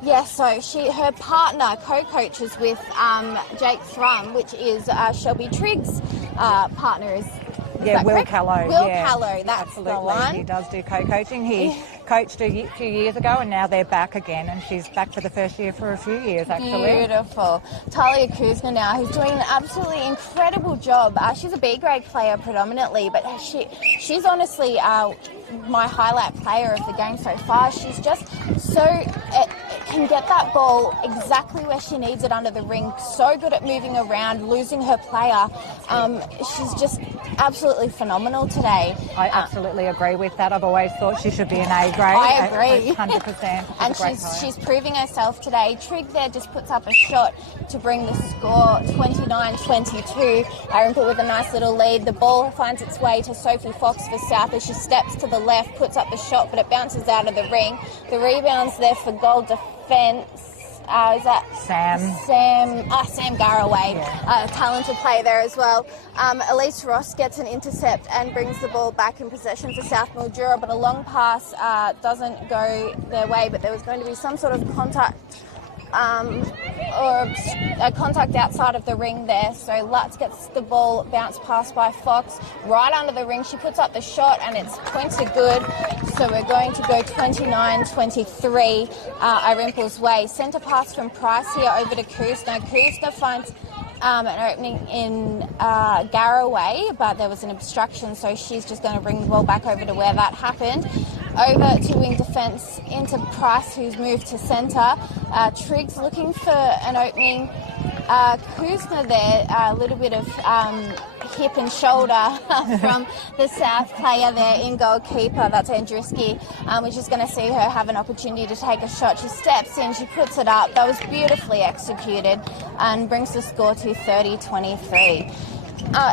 Yes, so her partner co-coaches with Jake Thrum, which is Shelby Trigg's partner. Is Will Callow. Will Callow, that's absolutely the one. He does do co-coaching. He coached a few years ago and now they're back again, and she's back for the first year for a few years actually. Beautiful. Talia Kuzna now, who's doing an absolutely incredible job. She's a B-grade player predominantly, but she's honestly my highlight player of the game so far. She's just can get that ball exactly where she needs it under the ring. So good at moving around, losing her player. She's just absolutely phenomenal today. I absolutely agree with that. I've always thought she should be an A grade. I agree. 100%. And she's proving herself today. Trigg there just puts up a shot to bring the score 29-22. Irymple with a nice little lead. The ball finds its way to Sophie Fox for South as she steps to the left, puts up the shot, but it bounces out of the ring. The rebound's there for goal defence. Is that Sam Garraway, talented player there as well. Elise Ross gets an intercept and brings the ball back in possession for South Mildura, but a long pass doesn't go their way, but there was going to be some sort of contact or a contact outside of the ring there. So Lutz gets the ball bounced past by Fox right under the ring. She puts up the shot and it's pointed good. So we're going to go 29-23 Irymple's way. Centre pass from Price here over to Kuzna. Kuzna finds an opening in Garraway, but there was an obstruction, so she's just going to bring the ball back over to where that happened. Over to wing defence into Price, who's moved to centre. Trigg's looking for an opening. Kuzna there, a little bit of hip and shoulder from the South player there in goalkeeper. That's Andriski. We're just going to see her have an opportunity to take a shot. She steps in, she puts it up. That was beautifully executed and brings the score to 30-23.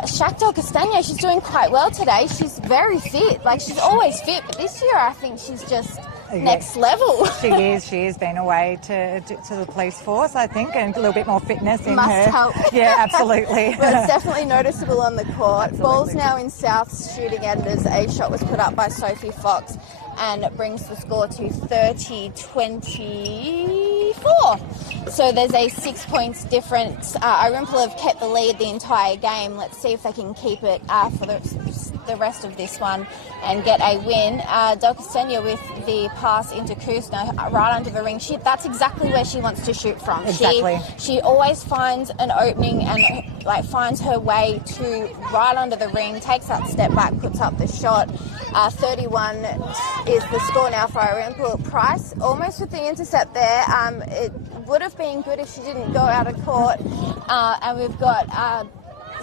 Shaq Del Castagno, she's doing quite well today. She's very fit. Like, she's always fit, but this year I think she's just next level. She is. She's been away to the police force, I think, and a little bit more fitness in Must her. help. Yeah, absolutely. But it's definitely noticeable on the court. Absolutely. Ball's now in South's shooting end as a shot was put up by Sophie Fox and brings the score to 30-24. So there's a 6 points difference. Irymple have kept the lead the entire game. Let's see if they can keep it for the rest of this one and get a win. Del Castagno with the pass into Kuzna right under the ring. That's exactly where she wants to shoot from. Exactly. She always finds an opening and finds her way to right under the ring, takes that step back, puts up the shot. 31 is the score now for Irymple. Price almost with the intercept there. It would have been good if she didn't go out of court. And we've got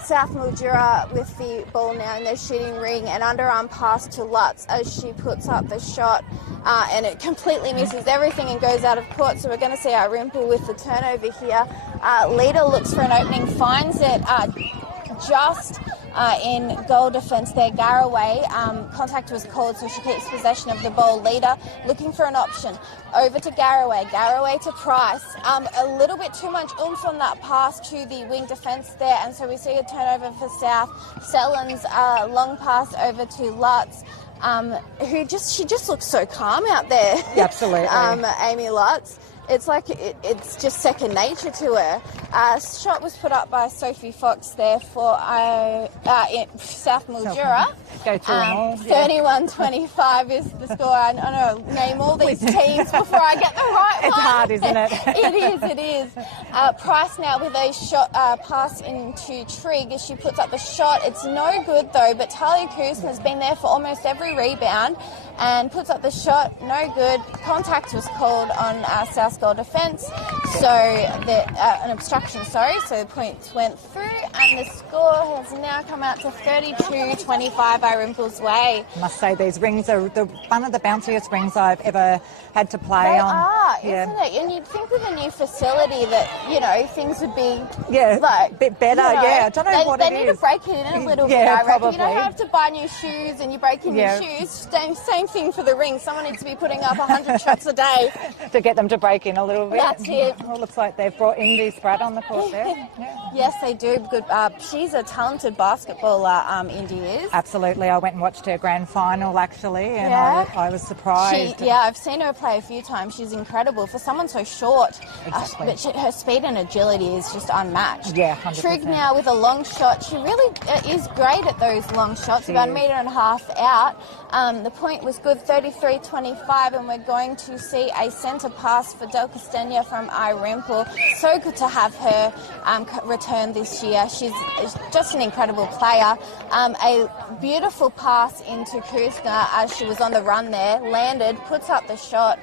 South Mildura with the ball now in their shooting ring, and underarm pass to Lutz as she puts up the shot, and it completely misses everything and goes out of court. So we're going to see Irymple with the turnover here. Lita looks for an opening, finds it just in goal defence there. Garraway, contact was called, so she keeps possession of the ball. Leader looking for an option. Over to Garraway. Garraway to Price. A little bit too much oomph on that pass to the wing defence there, and so we see a turnover for South. Selland's long pass over to Lutz. She just looks so calm out there. Absolutely. Amy Lutz. It's like it's just second nature to her. Shot was put up by Sophie Fox there for South Mildura. Go through them all. 31-25 is the score. I know, name all these teams before I get the right one. It's hard, isn't it? It is. Price now with a shot pass into Trigg as she puts up a shot. It's no good though, but Talia Kuzma has been there for almost every rebound and puts up the shot. No good. Contact was called on South's goal defence. So an obstruction, so the points went through and the score has now come out to 32-25 Irymple's way. I must say these rings are one of the bounciest rings I've ever had to play on. They are, isn't it? And you'd think with a new facility that, things would be a bit better. I don't know what it is. They need to break it in a little bit, I reckon. Probably. You don't have to buy new shoes and you break in your shoes. Same thing for the ring. Someone needs to be putting up 100 shots a day. To get them to break in a little bit. That's it. Well, looks like they've brought Indy Spratt on the court there. Yeah. Yes, they do. Good. She's a talented basketballer, Indy is. Absolutely. I went and watched her grand final, actually, and I was surprised. I've seen her play a few times. She's incredible. For someone so short, Exactly. but her speed and agility is just unmatched. Yeah, 100%. Trigg now with a long shot. She really is great at those long shots, about 1.5 meters out. The point was good, 33-25, and we're going to see a centre pass for Del Castagna from Irymple. So good to have her return this year. She's just an incredible player. A beautiful pass into Kuzma as she was on the run there, landed, puts up the shot.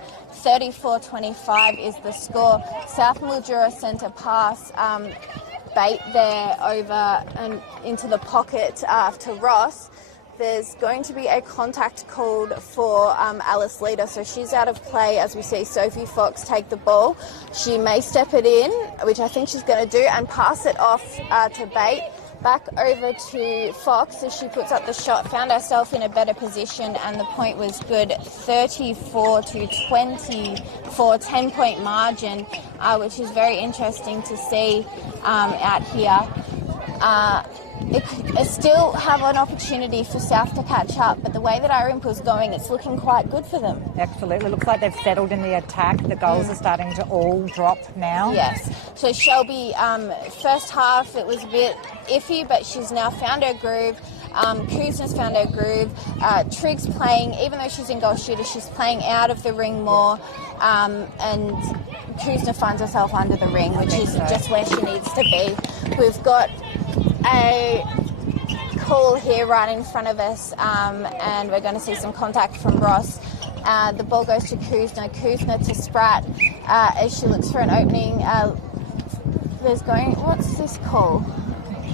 34-25 is the score. South Mildura centre pass. Bait there over and into the pocket to Ross. There's going to be a contact called for Alice Leader, so she's out of play as we see Sophie Fox take the ball. She may step it in, which I think she's going to do, and pass it off to Bate. Back over to Fox as she puts up the shot, found herself in a better position, and the point was good, 34-20 for 10-point margin, which is very interesting to see out here. It still have an opportunity for South to catch up, but the way that Irymple's going, it's looking quite good for them. Absolutely. Looks like they've settled in the attack. The goals are starting to all drop now. Yes. So Shelby, first half it was a bit iffy, but she's now found her groove. Kuzma's found her groove. Trigg's playing, even though she's in goal shooter, she's playing out of the ring more. And Kuzma finds herself under the ring, which is just where she needs to be. We've got a call here right in front of us, and we're going to see some contact from Ross. The ball goes to Kuzma to Spratt as she looks for an opening. What's this call?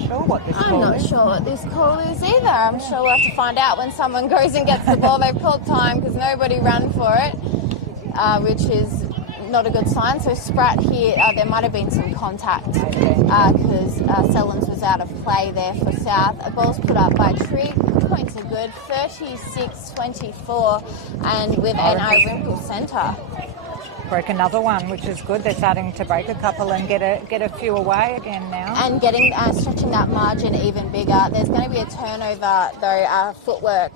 I'm not sure what this call is either. I'm sure we'll have to find out when someone goes and gets the ball. They've called time because nobody ran for it, which is not a good sign. So Spratt here, there might have been some contact because Sellens was out of play there for South. A ball's put up by Trigg. Points are good, 36-24, and with an Irymple centre. Broke another one, which is good. They're starting to break a couple and get a few away again now. And stretching that margin even bigger. There's going to be a turnover though, footwork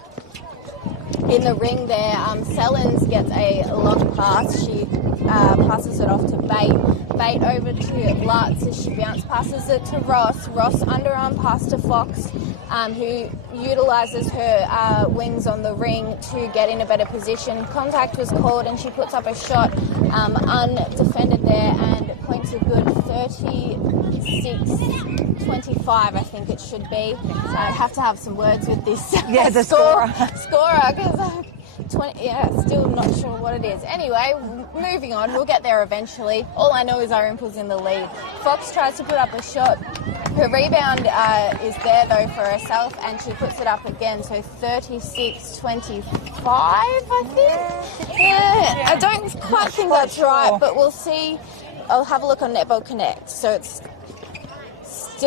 in the ring there. Sellens gets a long pass. She passes it off to Bate. Bate over to Lutz as she bounce passes it to Ross. Ross underarm pass to Fox, who utilises her wings on the ring to get in a better position. Contact was called and she puts up a shot undefended there, and points are good, 36-25 I think it should be. So I have to have some words with this the scorer because still not sure what it is. Anyway, moving on, we'll get there eventually. All I know is Irymple's in the lead. Fox tries to put up a shot. Her rebound is there though for herself, and she puts it up again, so 36-25 I think. I don't quite think that's right, but we'll see. I'll have a look on Netball Connect. So it's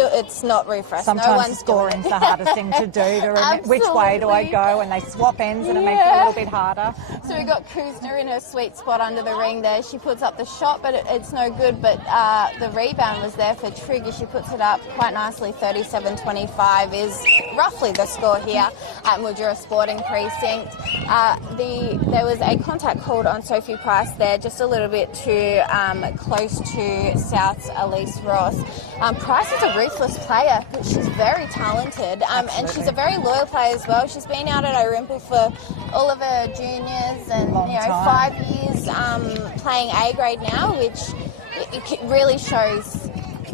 it's not refresh. Sometimes no one's scoring's doing the it. hardest thing to do. To remember which way do I go, and they swap ends, and it makes it a little bit harder. So we got Kuzna in her sweet spot under the ring there. She puts up the shot, but it's no good. But the rebound was there for Trigger. She puts it up quite nicely. 37-25 is roughly the score here at Mildura Sporting Precinct. There was a contact called on Sophie Price there, just a little bit too close to South's Elise Ross. Price is a ruthless player, but she's very talented, and she's a very loyal player as well. She's been out at Irymple for all of her juniors and 5 years playing A grade now, which it really shows.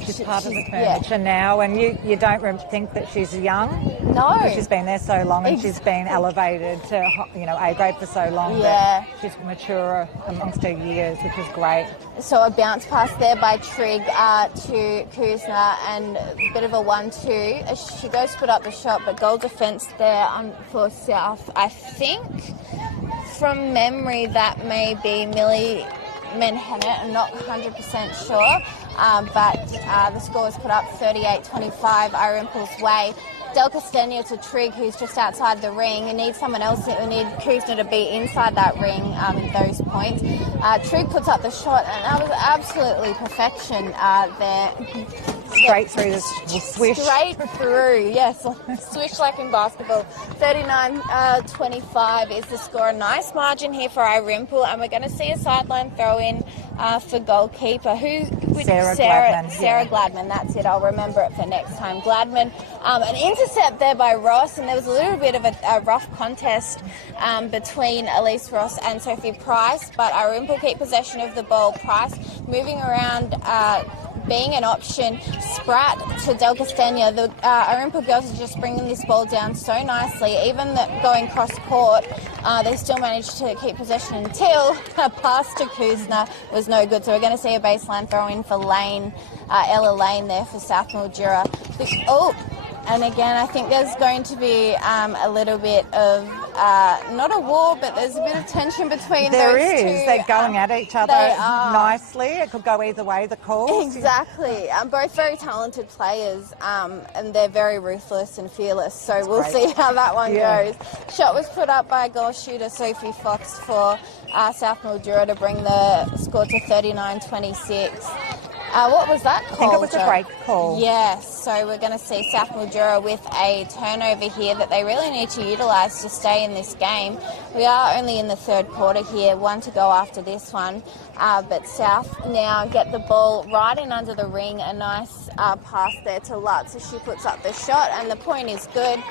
She's part of the furniture now, and you don't think that she's young. No. But she's been there so long, and she's been elevated to A grade for so long. Yeah. That she's mature amongst her years, which is great. So a bounce pass there by Trig to Kuzna, and a bit of a 1-2. She goes to put up the shot, but goal defence there for South. I think from memory that may be Millie Menhennet. I'm not 100% sure. But the score was put up 38-25 Irymple's way. Del Castagna to Trig, who's just outside the ring. You need someone else. You need Kuzna to be inside that ring, those points. Trig puts up the shot, and that was absolutely perfection there. Straight through the swish. Straight through, yes. Swish like in basketball. 39-25 is the score. A nice margin here for Irymple, and we're going to see a sideline throw-in for goalkeeper. Sarah Gladman. Sarah Gladman, that's it. I'll remember it for next time. Gladman, an intercept there by Ross, and there was a little bit of a rough contest between Elise Ross and Sophie Price, but Irymple keep possession of the ball. Price moving around, being an option. Spratt to Del Castagna. The Irymple girls are just bringing this ball down so nicely. Even going cross-court, they still managed to keep possession until a pass to Kuzna was no good. So we're going to see a baseline throw-in for Lane, Ella Lane there for South Mildura. And again, I think there's going to be a little bit of, not a war, but there's a bit of tension between those two. There is. They're going at each other nicely. It could go either way, the calls. Exactly. Both very talented players, and they're very ruthless and fearless. So we'll see how that one goes. Shot was put up by goal shooter Sophie Fox for South Mildura to bring the score to 39-26. What was that call? I think it was a break call. Yes, so we're going to see South Mildura with a turnover here that they really need to utilise to stay in this game. We are only in the third quarter here, one to go after this one. But South now get the ball right in under the ring. A nice pass there to Lutz as she puts up the shot, and the point is good.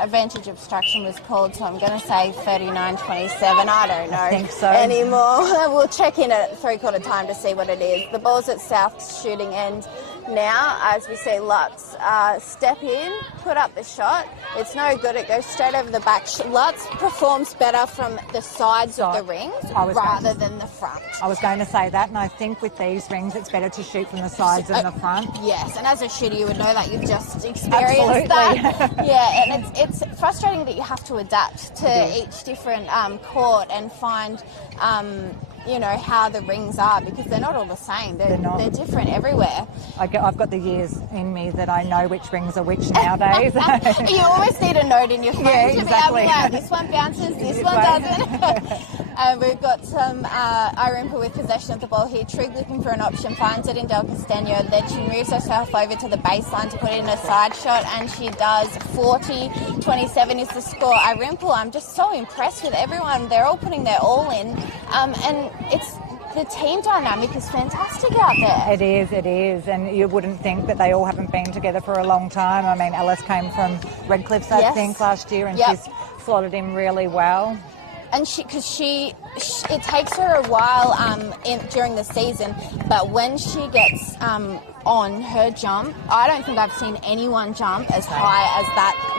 Advantage obstruction was called, so I'm going to say 39-27. I don't know I think so. anymore. We'll check in at three-quarter time to see what it is. The ball's at South's shooting end now, as we see Lutz step in, put up the shot. It's no good. It goes straight over the back. Lutz performs better from the sides of the rings rather than the front. I was going to say that, and I think with these rings, it's better to shoot from the sides than the front. Yes, and as a shooter, you would know that. You've just experienced that. Yeah, and it's frustrating that you have to adapt to each different court and find how the rings are, because they're not all the same. They're different everywhere. I've got the years in me that I know which rings are which nowadays. You always need a note in your phone to be able to like, this one bounces, this one doesn't. We've got some Irymple with possession of the ball here. Trig looking for an option, finds it in Del Castagna. Then she moves herself over to the baseline to put in a side shot, and she does. 40-27 is the score. Irymple, I'm just so impressed with everyone. They're all putting their all in, and it's the team dynamic is fantastic out there. It is, and you wouldn't think that they all haven't been together for a long time. I mean, Alice came from Redcliffs, I think, last year, and she's slotted in really well. And it takes her a while during the season, but when she gets on her jump, I don't think I've seen anyone jump as high as that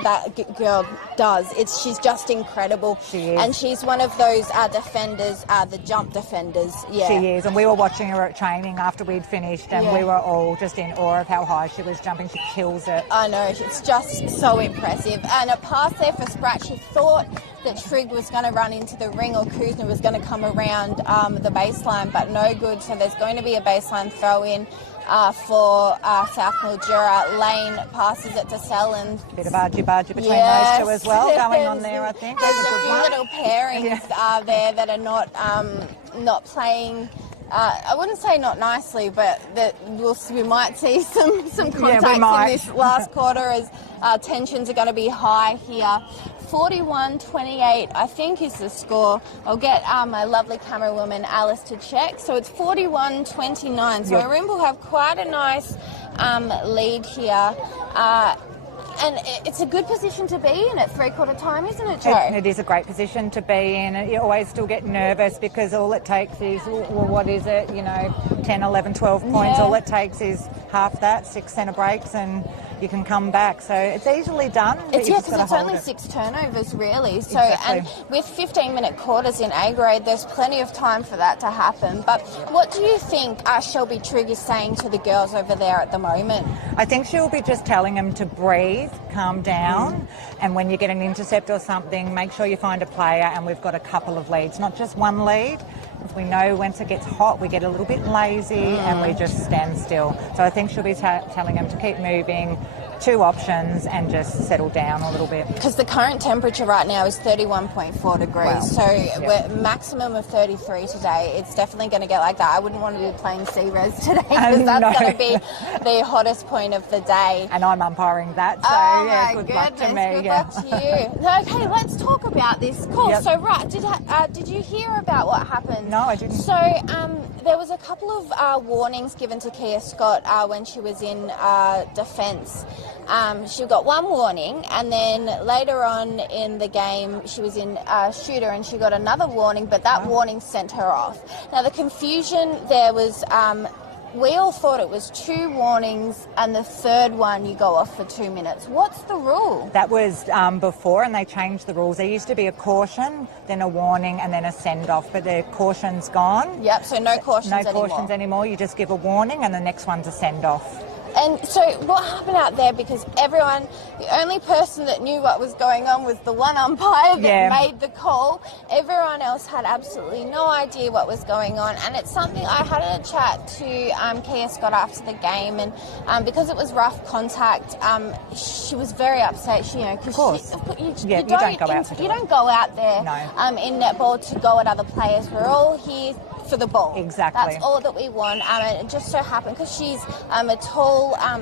girl does. She's just incredible. She is. And she's one of those defenders, the jump defenders. Yeah. She is. And we were watching her at training after we'd finished, and we were all just in awe of how high she was jumping. She kills it. I know. It's just so impressive. And a pass there for Sprat. She thought that Trigg was going to run into the ring or Kuzma was going to come around the baseline, but no good. So there's going to be a baseline throw in for South Mildura. Lane passes it to Sell, and bit of argy-bargy between those two as well going on there, I think. There's a few little pairings there that are not playing. I wouldn't say not nicely, but that we might see some contacts in this last quarter as tensions are going to be high here. 41-28, I think, is the score. I'll get my lovely camera woman Alice to check. So it's 41-29. So Irymple have quite a nice lead here. And it's a good position to be in at three-quarter time, isn't it, Jo? It is a great position to be in. You always still get nervous because all it takes is, well, what is it, 10, 11, 12 points. All it takes is half that, 6 centre breaks, and you can come back. So it's easily done. Because it's only 6 turnovers, really. So And with 15-minute quarters in A grade, there's plenty of time for that to happen. But what do you think Shelby Trigg is saying to the girls over there at the moment? I think she'll be just telling them to breathe, calm down, and when you get an intercept or something, make sure you find a player, and we've got a couple of leads, not just one lead. If we know once it gets hot, we get a little bit lazy and we just stand still. So I think she'll be telling them to keep moving, 2 options, and just settle down a little bit. Because the current temperature right now is 31.4 degrees, wow. So we're maximum of 33 today. It's definitely going to get like that. I wouldn't want to be playing C-Res today because that's going to be the hottest point of the day. And I'm umpiring that, so good luck to me. Good luck to you. Okay, let's talk about this call. So, did you hear about what happened? No, I didn't. So, there was a couple of warnings given to Kia Scott when she was in defence. She got 1 warning, and then later on in the game she was in shooter and she got another warning, but that warning sent her off. Now the confusion there was we all thought it was 2 warnings and the third one you go off for 2 minutes. What's the rule? That was before, and they changed the rules. There used to be a caution, then a warning, and then a send-off, but the caution's gone. Yep, so no cautions anymore. No cautions anymore. You just give a warning and the next one's a send-off. And so what happened out there, because everyone, the only person that knew what was going on was the one umpire that made the call. Everyone else had absolutely no idea what was going on. And it's something I had a chat to Kia Scott after the game, and because it was rough contact, she was very upset. Because you don't go out there in netball to go at other players. We're all here for the ball. Exactly. That's all that we want. And it just so happened, because she's a tall,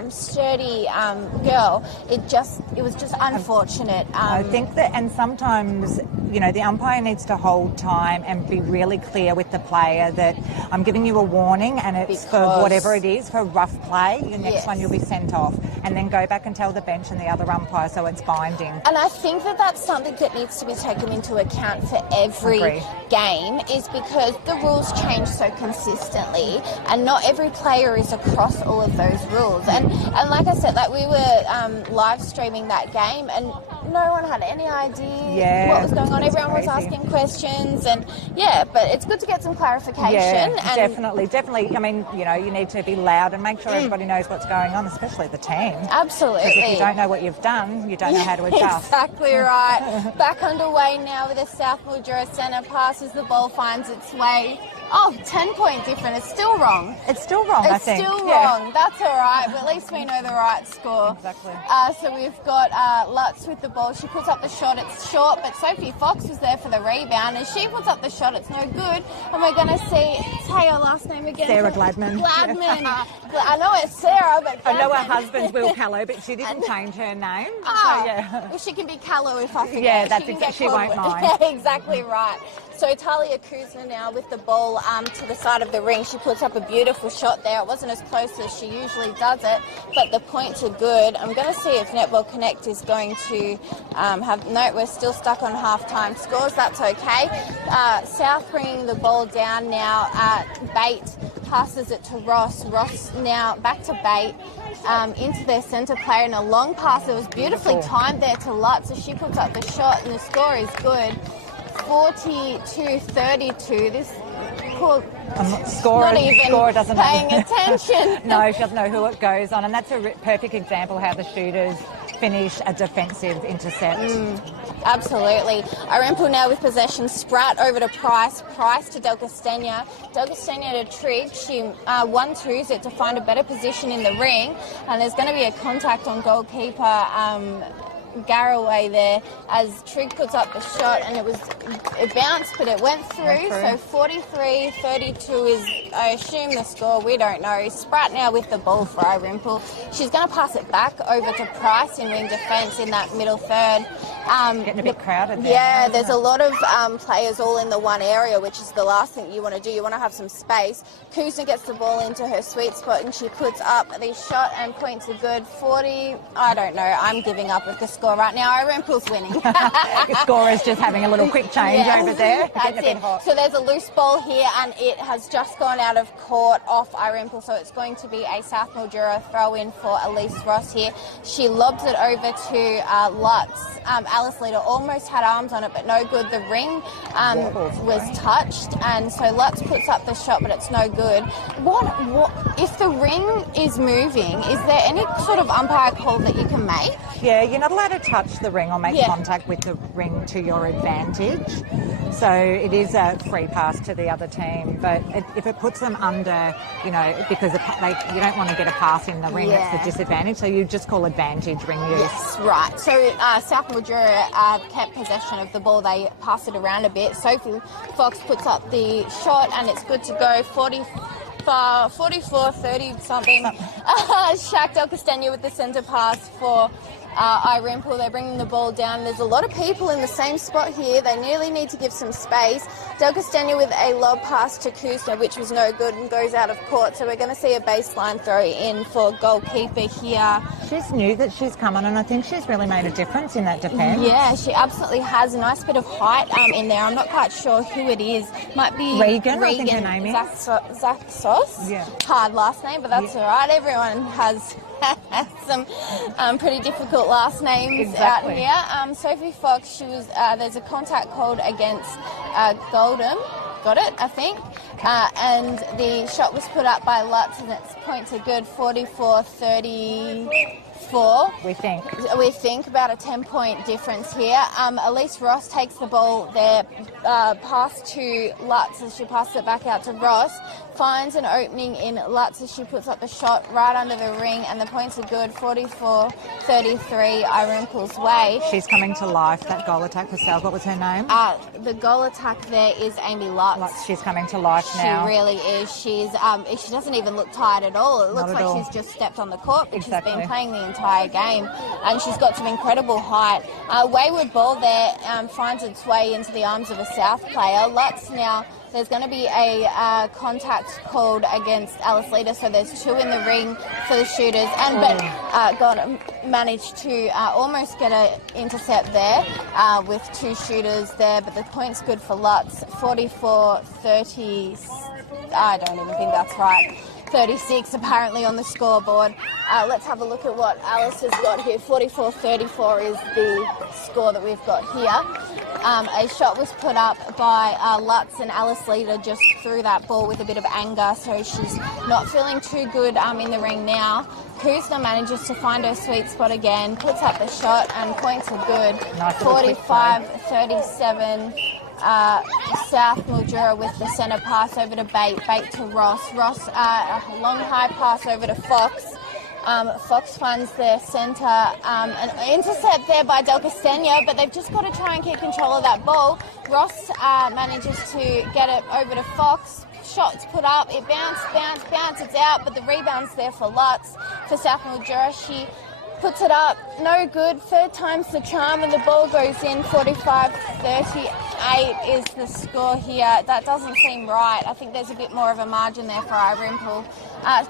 sturdy girl, it was just unfortunate. I think that, and sometimes, the umpire needs to hold time and be really clear with the player that I'm giving you a warning, and it's for whatever it is, for rough play. The next one you'll be sent off, and then go back and tell the bench and the other umpire so it's binding. And I think that that's something that needs to be taken into account for every game, is because the rules change so consistently, and not every player is across all of those rules. And like I said, we were live streaming that game, and no one had any idea what was going on. Everyone was asking questions, and but it's good to get some clarification. Yeah, definitely. I mean, you need to be loud and make sure everybody knows what's going on, especially the team. Absolutely. Because if you don't know what you've done, you don't know how to adjust. Exactly right. Back underway now with the South Mildura centre, passes the ball, finds its way. 10-point difference. It's still wrong. It's still wrong, I think. It's still wrong. That's all right, but at least we know the right score. Exactly. So we've got Lutz with the ball. She puts up the shot. It's short, but Sophie Fox was there for the rebound, and she puts up the shot. It's no good. And we're going to say her last name again. Sarah Gladman. I know it's Sarah, but I know her husband's Will Callow, but she didn't change her name. Well, she can be Callow if I forget. Yeah, that's exactly. She won't mind. Yeah, exactly right. So Talia Kuzma now with the ball to the side of the ring. She puts up a beautiful shot there. It wasn't as close as she usually does it, but the points are good. I'm going to see if Netball Connect is going to have... No, we're still stuck on half-time scores. That's okay. South bringing the ball down now. Bate passes it to Ross. Ross now back to Bate, into their centre player, and a long pass that was beautifully timed there to Lutz as she puts up the shot, and the score is good. 42-32. This poor Scorer doesn't paying know. attention. No, she doesn't know who it goes on, and that's a perfect example how the shooters finish a defensive intercept. Absolutely. Irymple now with possession. Spratt over to Price. Price to Del Castagna. Del Castagna to Trigg. She 1-2s it to find a better position in the ring, and there's going to be a contact on goalkeeper Garraway there as Trigg puts up the shot, and it bounced, but it went through. So 43-32 is, I assume, the score. We don't know. Spratt now with the ball for Irymple. She's going to pass it back over to Price in wing defence in that middle third. Getting a bit crowded there. Yeah, there's a lot of players all in the one area, which is the last thing you want to do. You want to have some space. Kuzma gets the ball into her sweet spot, and she puts up the shot, and points are good. 40, I don't know. I'm giving up with the score right now. Irymple's winning. The scorer's just having a little quick change over there. That's it. So there's a loose ball here, and it has just gone out of court off Irymple, so it's going to be a South Mildura throw-in for Elise Ross here. She lobs it over to Lutz. Alice Leader almost had arms on it, but no good. The ring was touched, and so Lutz puts up the shot, but it's no good. What if the ring is moving? Is there any sort of umpire call that you can make? Yeah, you're not allowed to touch the ring or make contact with the ring to your advantage. So it is a free pass to the other team, but if it puts them under, because you don't want to get a pass in the ring, it's the disadvantage. So you just call advantage ring use. Yes, right. So South Mildura kept possession of the ball. They passed it around a bit. Sophie Fox puts up the shot, and it's good to go. 44-30 something. Shaq Del Castagna with the centre pass for Irymple. They're bringing the ball down. There's a lot of people in the same spot here. They nearly need to give some space. Del Castagna with a lob pass to Kuzma, which was no good and goes out of court. So we're going to see a baseline throw in for goalkeeper here. She's new that she's come on, and I think she's really made a difference in that defence. Yeah, she absolutely has. A nice bit of height in there. I'm not quite sure who it is. Might be Regan. I think her name is. Zaxos. Yeah. Hard last name, but that's all right. Everyone has some pretty difficult last names out here. Sophie Fox, she was. There's a contact called against Goldham. Got it, I think. And the shot was put up by Lutz, and its points are good. 44-34. We think about a 10-point difference here. Elise Ross takes the ball there, pass to Lutz as she passes it back out to Ross. Finds an opening in Lutz as she puts up the shot right under the ring, and the points are good. 44-33, Irymple's way. She's coming to life, that goal attack for South. What was her name? The goal attack there is Amy Lutz. She's coming to life now. She really is. She's she doesn't even look tired at all. It looks like she's just stepped on the court, but she's been playing the entire game, and she's got some incredible height. Wayward ball there finds its way into the arms of a South player. Lutz now. There's going to be a contact called against Alice Leader, so there's two in the ring for the shooters, but managed to almost get an intercept there with two shooters there, but the point's good for Lutz. 44-30, I don't even think that's right. 36 apparently on the scoreboard. Let's have a look at what Alice has got here. 44-34 is the score that we've got here. A shot was put up by Lutz, and Alice Leader just threw that ball with a bit of anger, so she's not feeling too good in the ring now. Kuzma manages to find her sweet spot again, puts up the shot, and points are good. 45-37. South Mildura with the centre pass over to Bate to Ross. Ross, a long high pass over to Fox. Fox finds their centre, an intercept there by Del Castagna, but they've just got to try and keep control of that ball. Ross manages to get it over to Fox. Shots put up, it bounces out, but the rebound's there for Lutz. For South Mildura, she puts it up, no good. Third time's the charm, and the ball goes in. 45-30. 6-8 is the score here. That doesn't seem right. I think there's a bit more of a margin there for Irymple.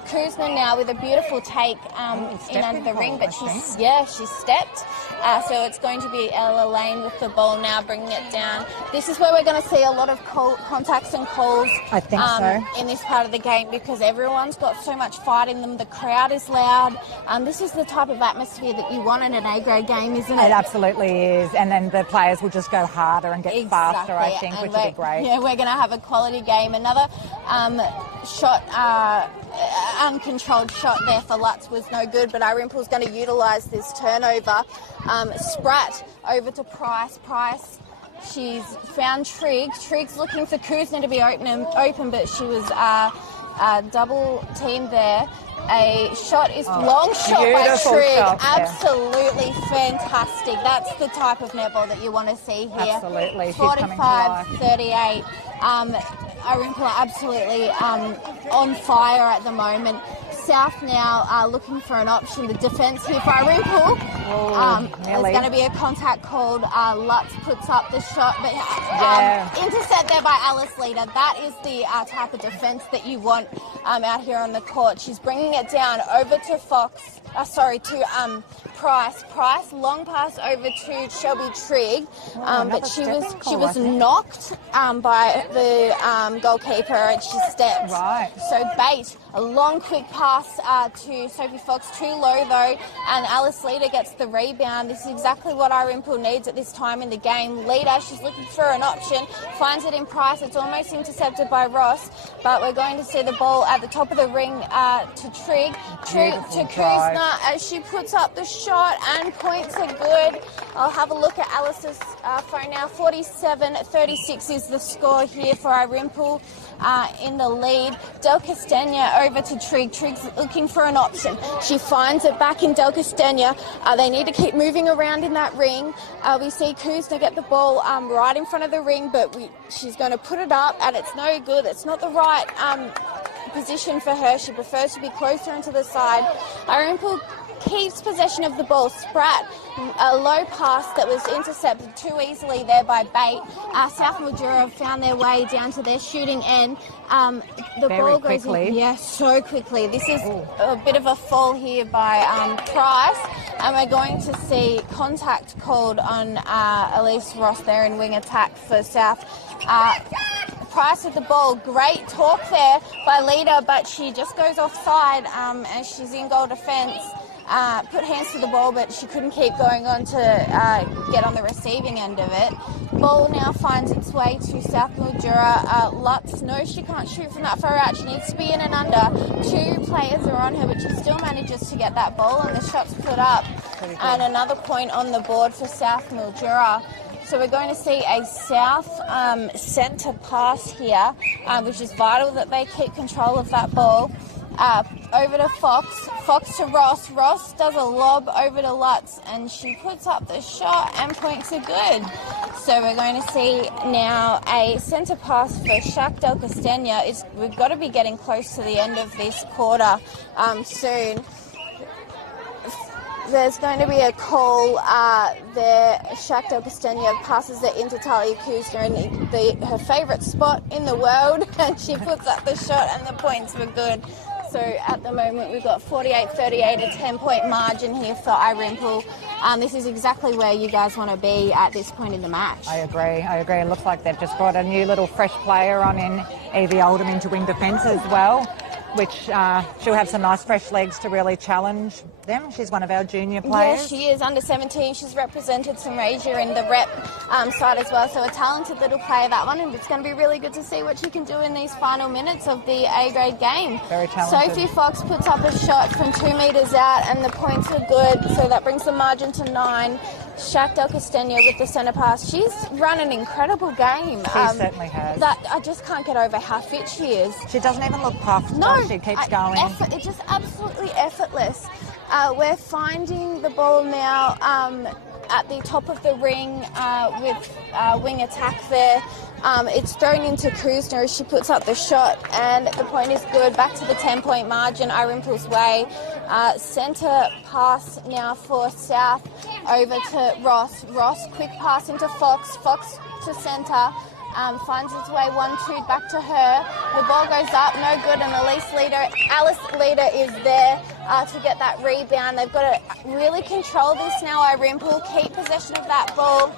Kuzma now with a beautiful take in under the ring, but she's stepped. So it's going to be Ella Lane with the ball now, bringing it down. This is where we're going to see a lot of contacts and calls. I think so. In this part of the game, because everyone's got so much fight in them. The crowd is loud. This is the type of atmosphere that you want in an A-grade game, isn't it? It absolutely is. And then the players will just go harder and get faster, I think, and which will be great. Yeah, we're going to have a quality game. Another shot, uncontrolled shot there for Lutz was no good, but Irymple's going to utilise this turnover. Spratt over to Price. Price, she's found Trigg. Trigg's looking for Kuzma to be open, but she was double teamed there. A shot is long shot by Trigg. Absolutely fantastic. That's the type of netball that you want to see here. Absolutely. 45-38. Irymple absolutely on fire at the moment. South now looking for an option. The defence here for Irymple. There's going to be a contact called. Lutz puts up the shot, but intercept there by Alice Leader. That is the type of defence that you want out here on the court. She's bringing it down over to Price. Price, long pass over to Shelby Trigg, but she was knocked by the goalkeeper and she stepped. Right. So Bate, a long quick pass to Sophie Fox, too low though, and Alice Leader gets the rebound. This is exactly what Irymple needs at this time in the game. Leader, she's looking for an option, finds it in Price. It's almost intercepted by Ross, but we're going to see the ball at the top of the ring to Trigg. Trigg to Kuzma as she puts up the shot and points are good. I'll have a look at Alice's phone now. 47-36 is the score here for Irymple in the lead. Del Castagna over to Trigg. Trigg's looking for an option. She finds it back in Del Castagna. They need to keep moving around in that ring. We see Kuzma get the ball right in front of the ring, but she's going to put it up and it's no good. It's not the right position for her. She prefers to be closer into the side. Irymple keeps possession of the ball. Spratt, a low pass that was intercepted too easily there by Bate. South Mildura have found their way down to their shooting end. The ball goes in, so quickly. This is a bit of a fall here by Price, and we're going to see contact called on Elise Ross there in wing attack for South. Price with the ball, great talk there by Leader, but she just goes offside as she's in goal defence. Put hands to the ball, but she couldn't keep going on to get on the receiving end of it. Ball now finds its way to South Mildura. Lutz, no, she can't shoot from that far out. She needs to be in and under. Two players are on her, but she still manages to get that ball, and the shot's put up. And another point on the board for South Mildura. So we're going to see a South centre pass here, which is vital that they keep control of that ball. Over to Fox. Fox to Ross. Ross does a lob over to Lutz, and she puts up the shot and points are good. So we're going to see now a centre pass for Shaq Del Castagna. We've got to be getting close to the end of this quarter soon. There's going to be a call there. Shaq Del Castagna passes it into Talia Kuzma in her favourite spot in the world, and she puts up the shot and the points were good. So at the moment we've got 48-38, a 10-point margin here for Irymple. This is exactly where you guys want to be at this point in the match. I agree. It looks like they've just brought a new little fresh player on in Evie Oldham into wing defence as well, which she'll have some nice fresh legs to really challenge them. She's one of our junior players. Yeah, she is under 17. She's represented Sunraysia in the rep side as well. So a talented little player, that one. And it's going to be really good to see what she can do in these final minutes of the A-grade game. Very talented. Sophie Fox puts up a shot from 2 metres out and the points are good. So that brings the margin to 9. Shaq Del Castagna with the centre pass. She's run an incredible game. She certainly has. I just can't get over how fit she is. She doesn't even look puffed. No, she keeps going. It's just absolutely effortless. We're finding the ball now at the top of the ring with wing attack there. It's thrown into Kusner as she puts up the shot, and the point is good. Back to the 10-point margin, Irymple's way. Centre pass now for South over to Ross. Ross, quick pass into Fox. Fox to centre. Finds its way 1-2 back to her. The ball goes up, no good, and Alice Leader is there to get that rebound. They've got to really control this now, Irymple, keep possession of that ball.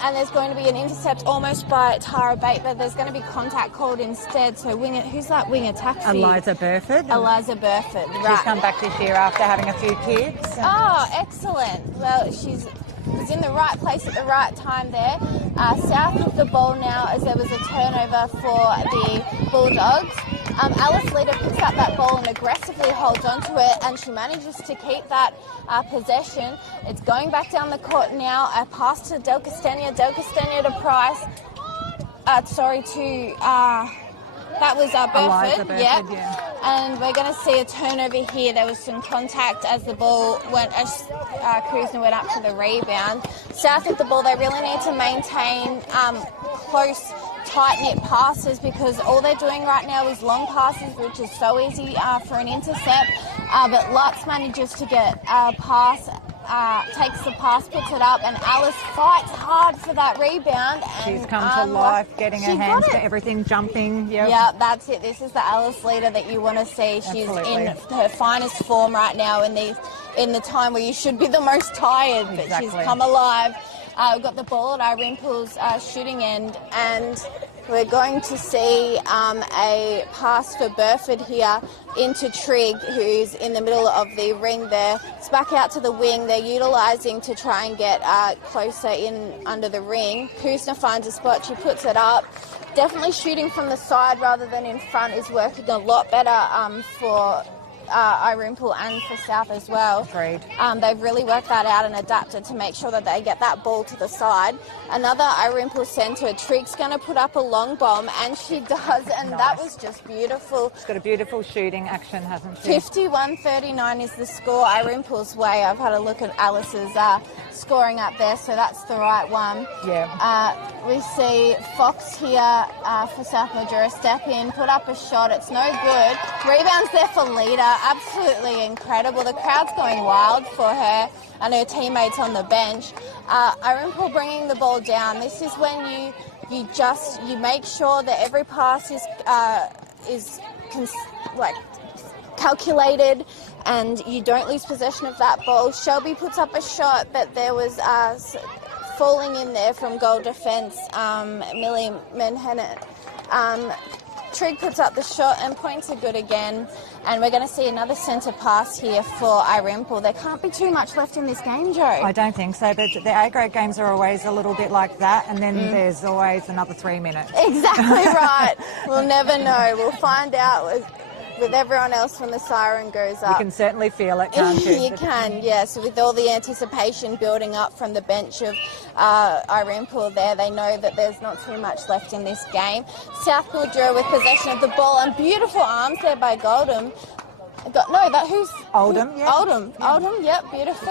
And there's going to be an intercept almost by Tara Bate, but there's going to be contact called instead. So who's that wing attack for? Eliza Burford. Eliza Burford, right. She's come back this year after having a few kids. Oh, excellent. Well, she's in the right place at the right time there. South with the ball now as there was a turnover for the Bulldogs. Alice Leader picks up that ball and aggressively holds onto it, and she manages to keep that possession. It's going back down the court now. A pass to Del Castagna. Del Castagna to Price. That was Burford. Yeah. And we're going to see a turnover here. There was some contact as the ball went, as Kusner went up to the rebound. South with the ball, they really need to maintain close, tight-knit passes, because all they're doing right now is long passes, which is so easy for an intercept. But Lutz manages to get a pass, takes the pass, puts it up, and Alice fights hard for that rebound. And, she's come to life, getting her hands to everything, jumping. Yep. Yeah, that's it. This is the Alice Leader that you want to see. She's in her finest form right now in the time where you should be the most tired, but she's come alive. We've got the ball at Irymple's shooting end, and we're going to see a pass for Burford here into Trigg, who's in the middle of the ring there. It's back out to the wing. They're utilising to try and get closer in under the ring. Kusner finds a spot. She puts it up. Definitely shooting from the side rather than in front is working a lot better for Irymple and for South as well. Agreed. They've really worked that out and adapted to make sure that they get that ball to the side. Another Irymple centre. Trigg's going to put up a long bomb, and she does, and nice. That was just beautiful. She's got a beautiful shooting action, hasn't she? 51-39 is the score. Irymple's way. I've had a look at Alice's scoring up there, so that's the right one. Yeah. We see Fox here for South Mildura step in, put up a shot. It's no good. Rebounds there for Leader. Absolutely incredible. The crowd's going wild for her and her teammates on the bench. Irymple bringing the ball down. This is when you make sure that every pass is calculated and you don't lose possession of that ball. Shelby puts up a shot, but there was falling in there from goal defence, Millie Manhattan. Trigg puts up the shot and points are good again. And we're going to see another centre pass here for Irymple. There can't be too much left in this game, Jo. I don't think so, but the A-grade games are always a little bit like that, and then there's always another 3 minutes. Exactly right. We'll never know. We'll find out with everyone else when the siren goes up. You can certainly feel it, can't you? You can, yes. With all the anticipation building up from the bench of Irymple there, they know that there's not too much left in this game. South Mildura with possession of the ball, and beautiful arms there by Goldham. Oldham, yeah. Oldham, yep, beautiful.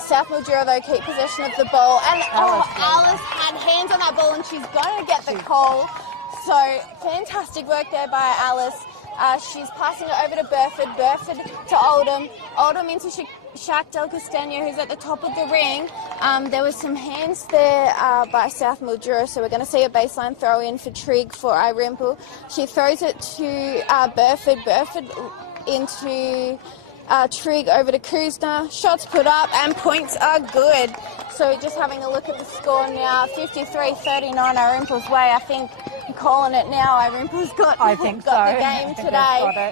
South Mildura, though, keep possession of the ball. And Alice had hands on that ball, and she's going to get the call. So, fantastic work there by Alice. She's passing it over to Burford. Burford to Oldham. Oldham into Shaq Del Castagna, who's at the top of the ring. There was some hands there by South Mildura, so we're going to see a baseline throw in for Trigg for Irymple. She throws it to Burford. Burford into Trigg over to Kusner. Shots put up and points are good. So just having a look at the score now, 53-39 Irymple's way. I think I'm calling it now. Irymple's got the game today.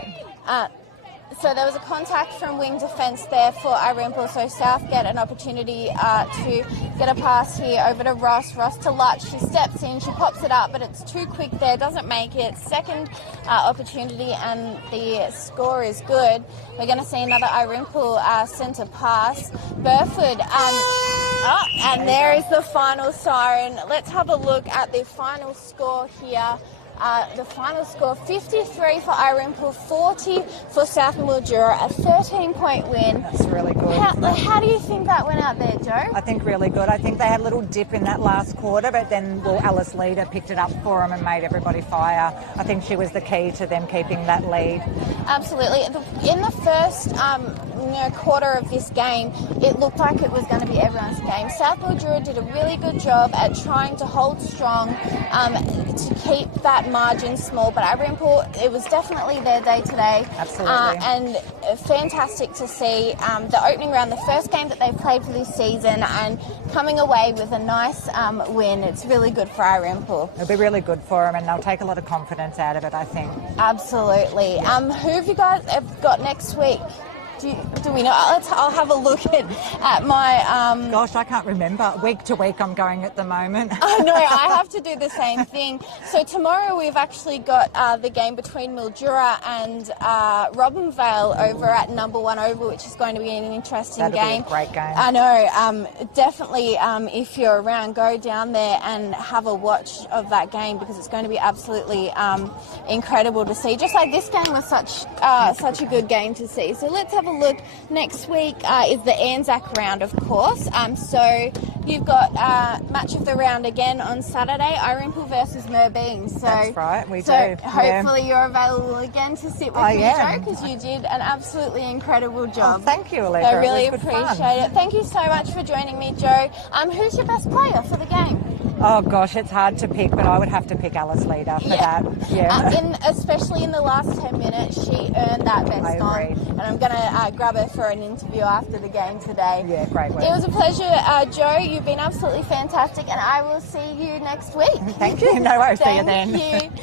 So there was a contact from wing defence there for Irymple, so South get an opportunity to get a pass here over to Ross. Ross to Lutz. She steps in, she pops it up, but it's too quick there, doesn't make it. Second opportunity, and the score is good. We're going to see another Irymple centre pass. Burford, and there is the final siren. Let's have a look at the final score here. The final score 53 for Irymple, 40 for South Mildura, a 13-point win. That's really good. How do you think that went out there, Joe? I think really good. I think they had a little dip in that last quarter, but then Alice Leader picked it up for them and made everybody fire. I think she was the key to them keeping that lead. Absolutely. In the first quarter of this game, it looked like it was going to be everyone's game. South Mildura did a really good job at trying to hold strong to keep that margin small, but Irymple, it was definitely their day today. Absolutely. And fantastic to see the opening round, the first game that they've played for this season, and coming away with a nice win. It's really good for Irymple. It'll be really good for them, and they'll take a lot of confidence out of it, I think. Absolutely. Who have you guys got next week? Do we know? I'll have a look at my... Gosh, I can't remember. Week to week I'm going at the moment. I know, I have to do the same thing. So tomorrow we've actually got the game between Mildura and Robinvale over at number 1 Oval, which is going to be an interesting That'll game. Be a great game. I know. Definitely, if you're around, go down there and have a watch of that game, because it's going to be absolutely incredible to see. Just like this game was such a good game to see. So let's have a look. Next week is the Anzac round, of course. So you've got match of the round again on Saturday, Irymple versus Merbean. So that's right, we do. So hopefully you're available again to sit with me, Joe, because you did an absolutely incredible job. Oh, thank you, Allegra. I really it was good appreciate fun. it. Thank you so much for joining me, Joe. Who's your best player for the game? Oh gosh, it's hard to pick, but I would have to pick Alice Leader for that. Yeah. Especially in the last 10 minutes, she earned that best on. And I'm going to grab her for an interview after the game today. Yeah, great work. It was a pleasure, Joe. You've been absolutely fantastic, and I will see you next week. Thank you. No worries. See you then. Thank you.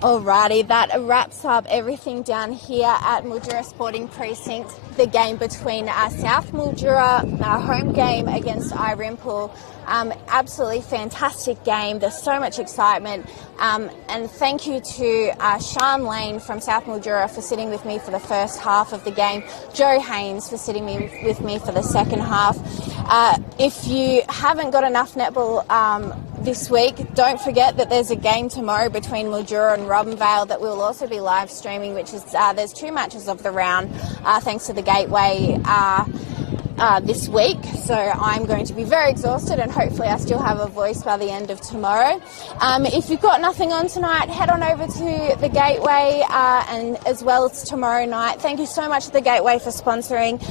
Alrighty, that wraps up everything down here at Mildura Sporting Precinct. The game between South Mildura, our home game against Irymple. Absolutely fantastic game. There's so much excitement. And thank you to Sean Lane from South Mildura for sitting with me for the first half of the game. Joe Haynes for sitting with me for the second half. If you haven't got enough netball this week, don't forget that there's a game tomorrow between Mildura and Robinvale that we'll also be live streaming, which is there's 2 matches of the round thanks to the Gateway this week. So I'm going to be very exhausted, and hopefully I still have a voice by the end of tomorrow. If you've got nothing on tonight, head on over to the Gateway and as well as tomorrow night. Thank you so much to the Gateway for sponsoring.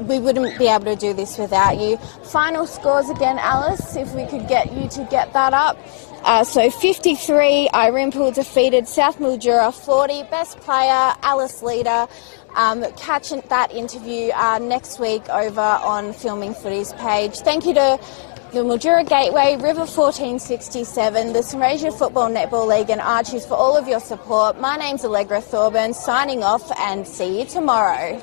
We wouldn't be able to do this without you. Final scores again, Alice, if we could get you to get that up. So 53, Irymple defeated South Mildura 40. Best player, Alice Leader. Catch that interview next week over on Filming Footy's page. Thank you to the Mildura Gateway, River 1467, the Sunraysia Football Netball League and Archies for all of your support. My name's Allegra Thorburn, signing off, and see you tomorrow.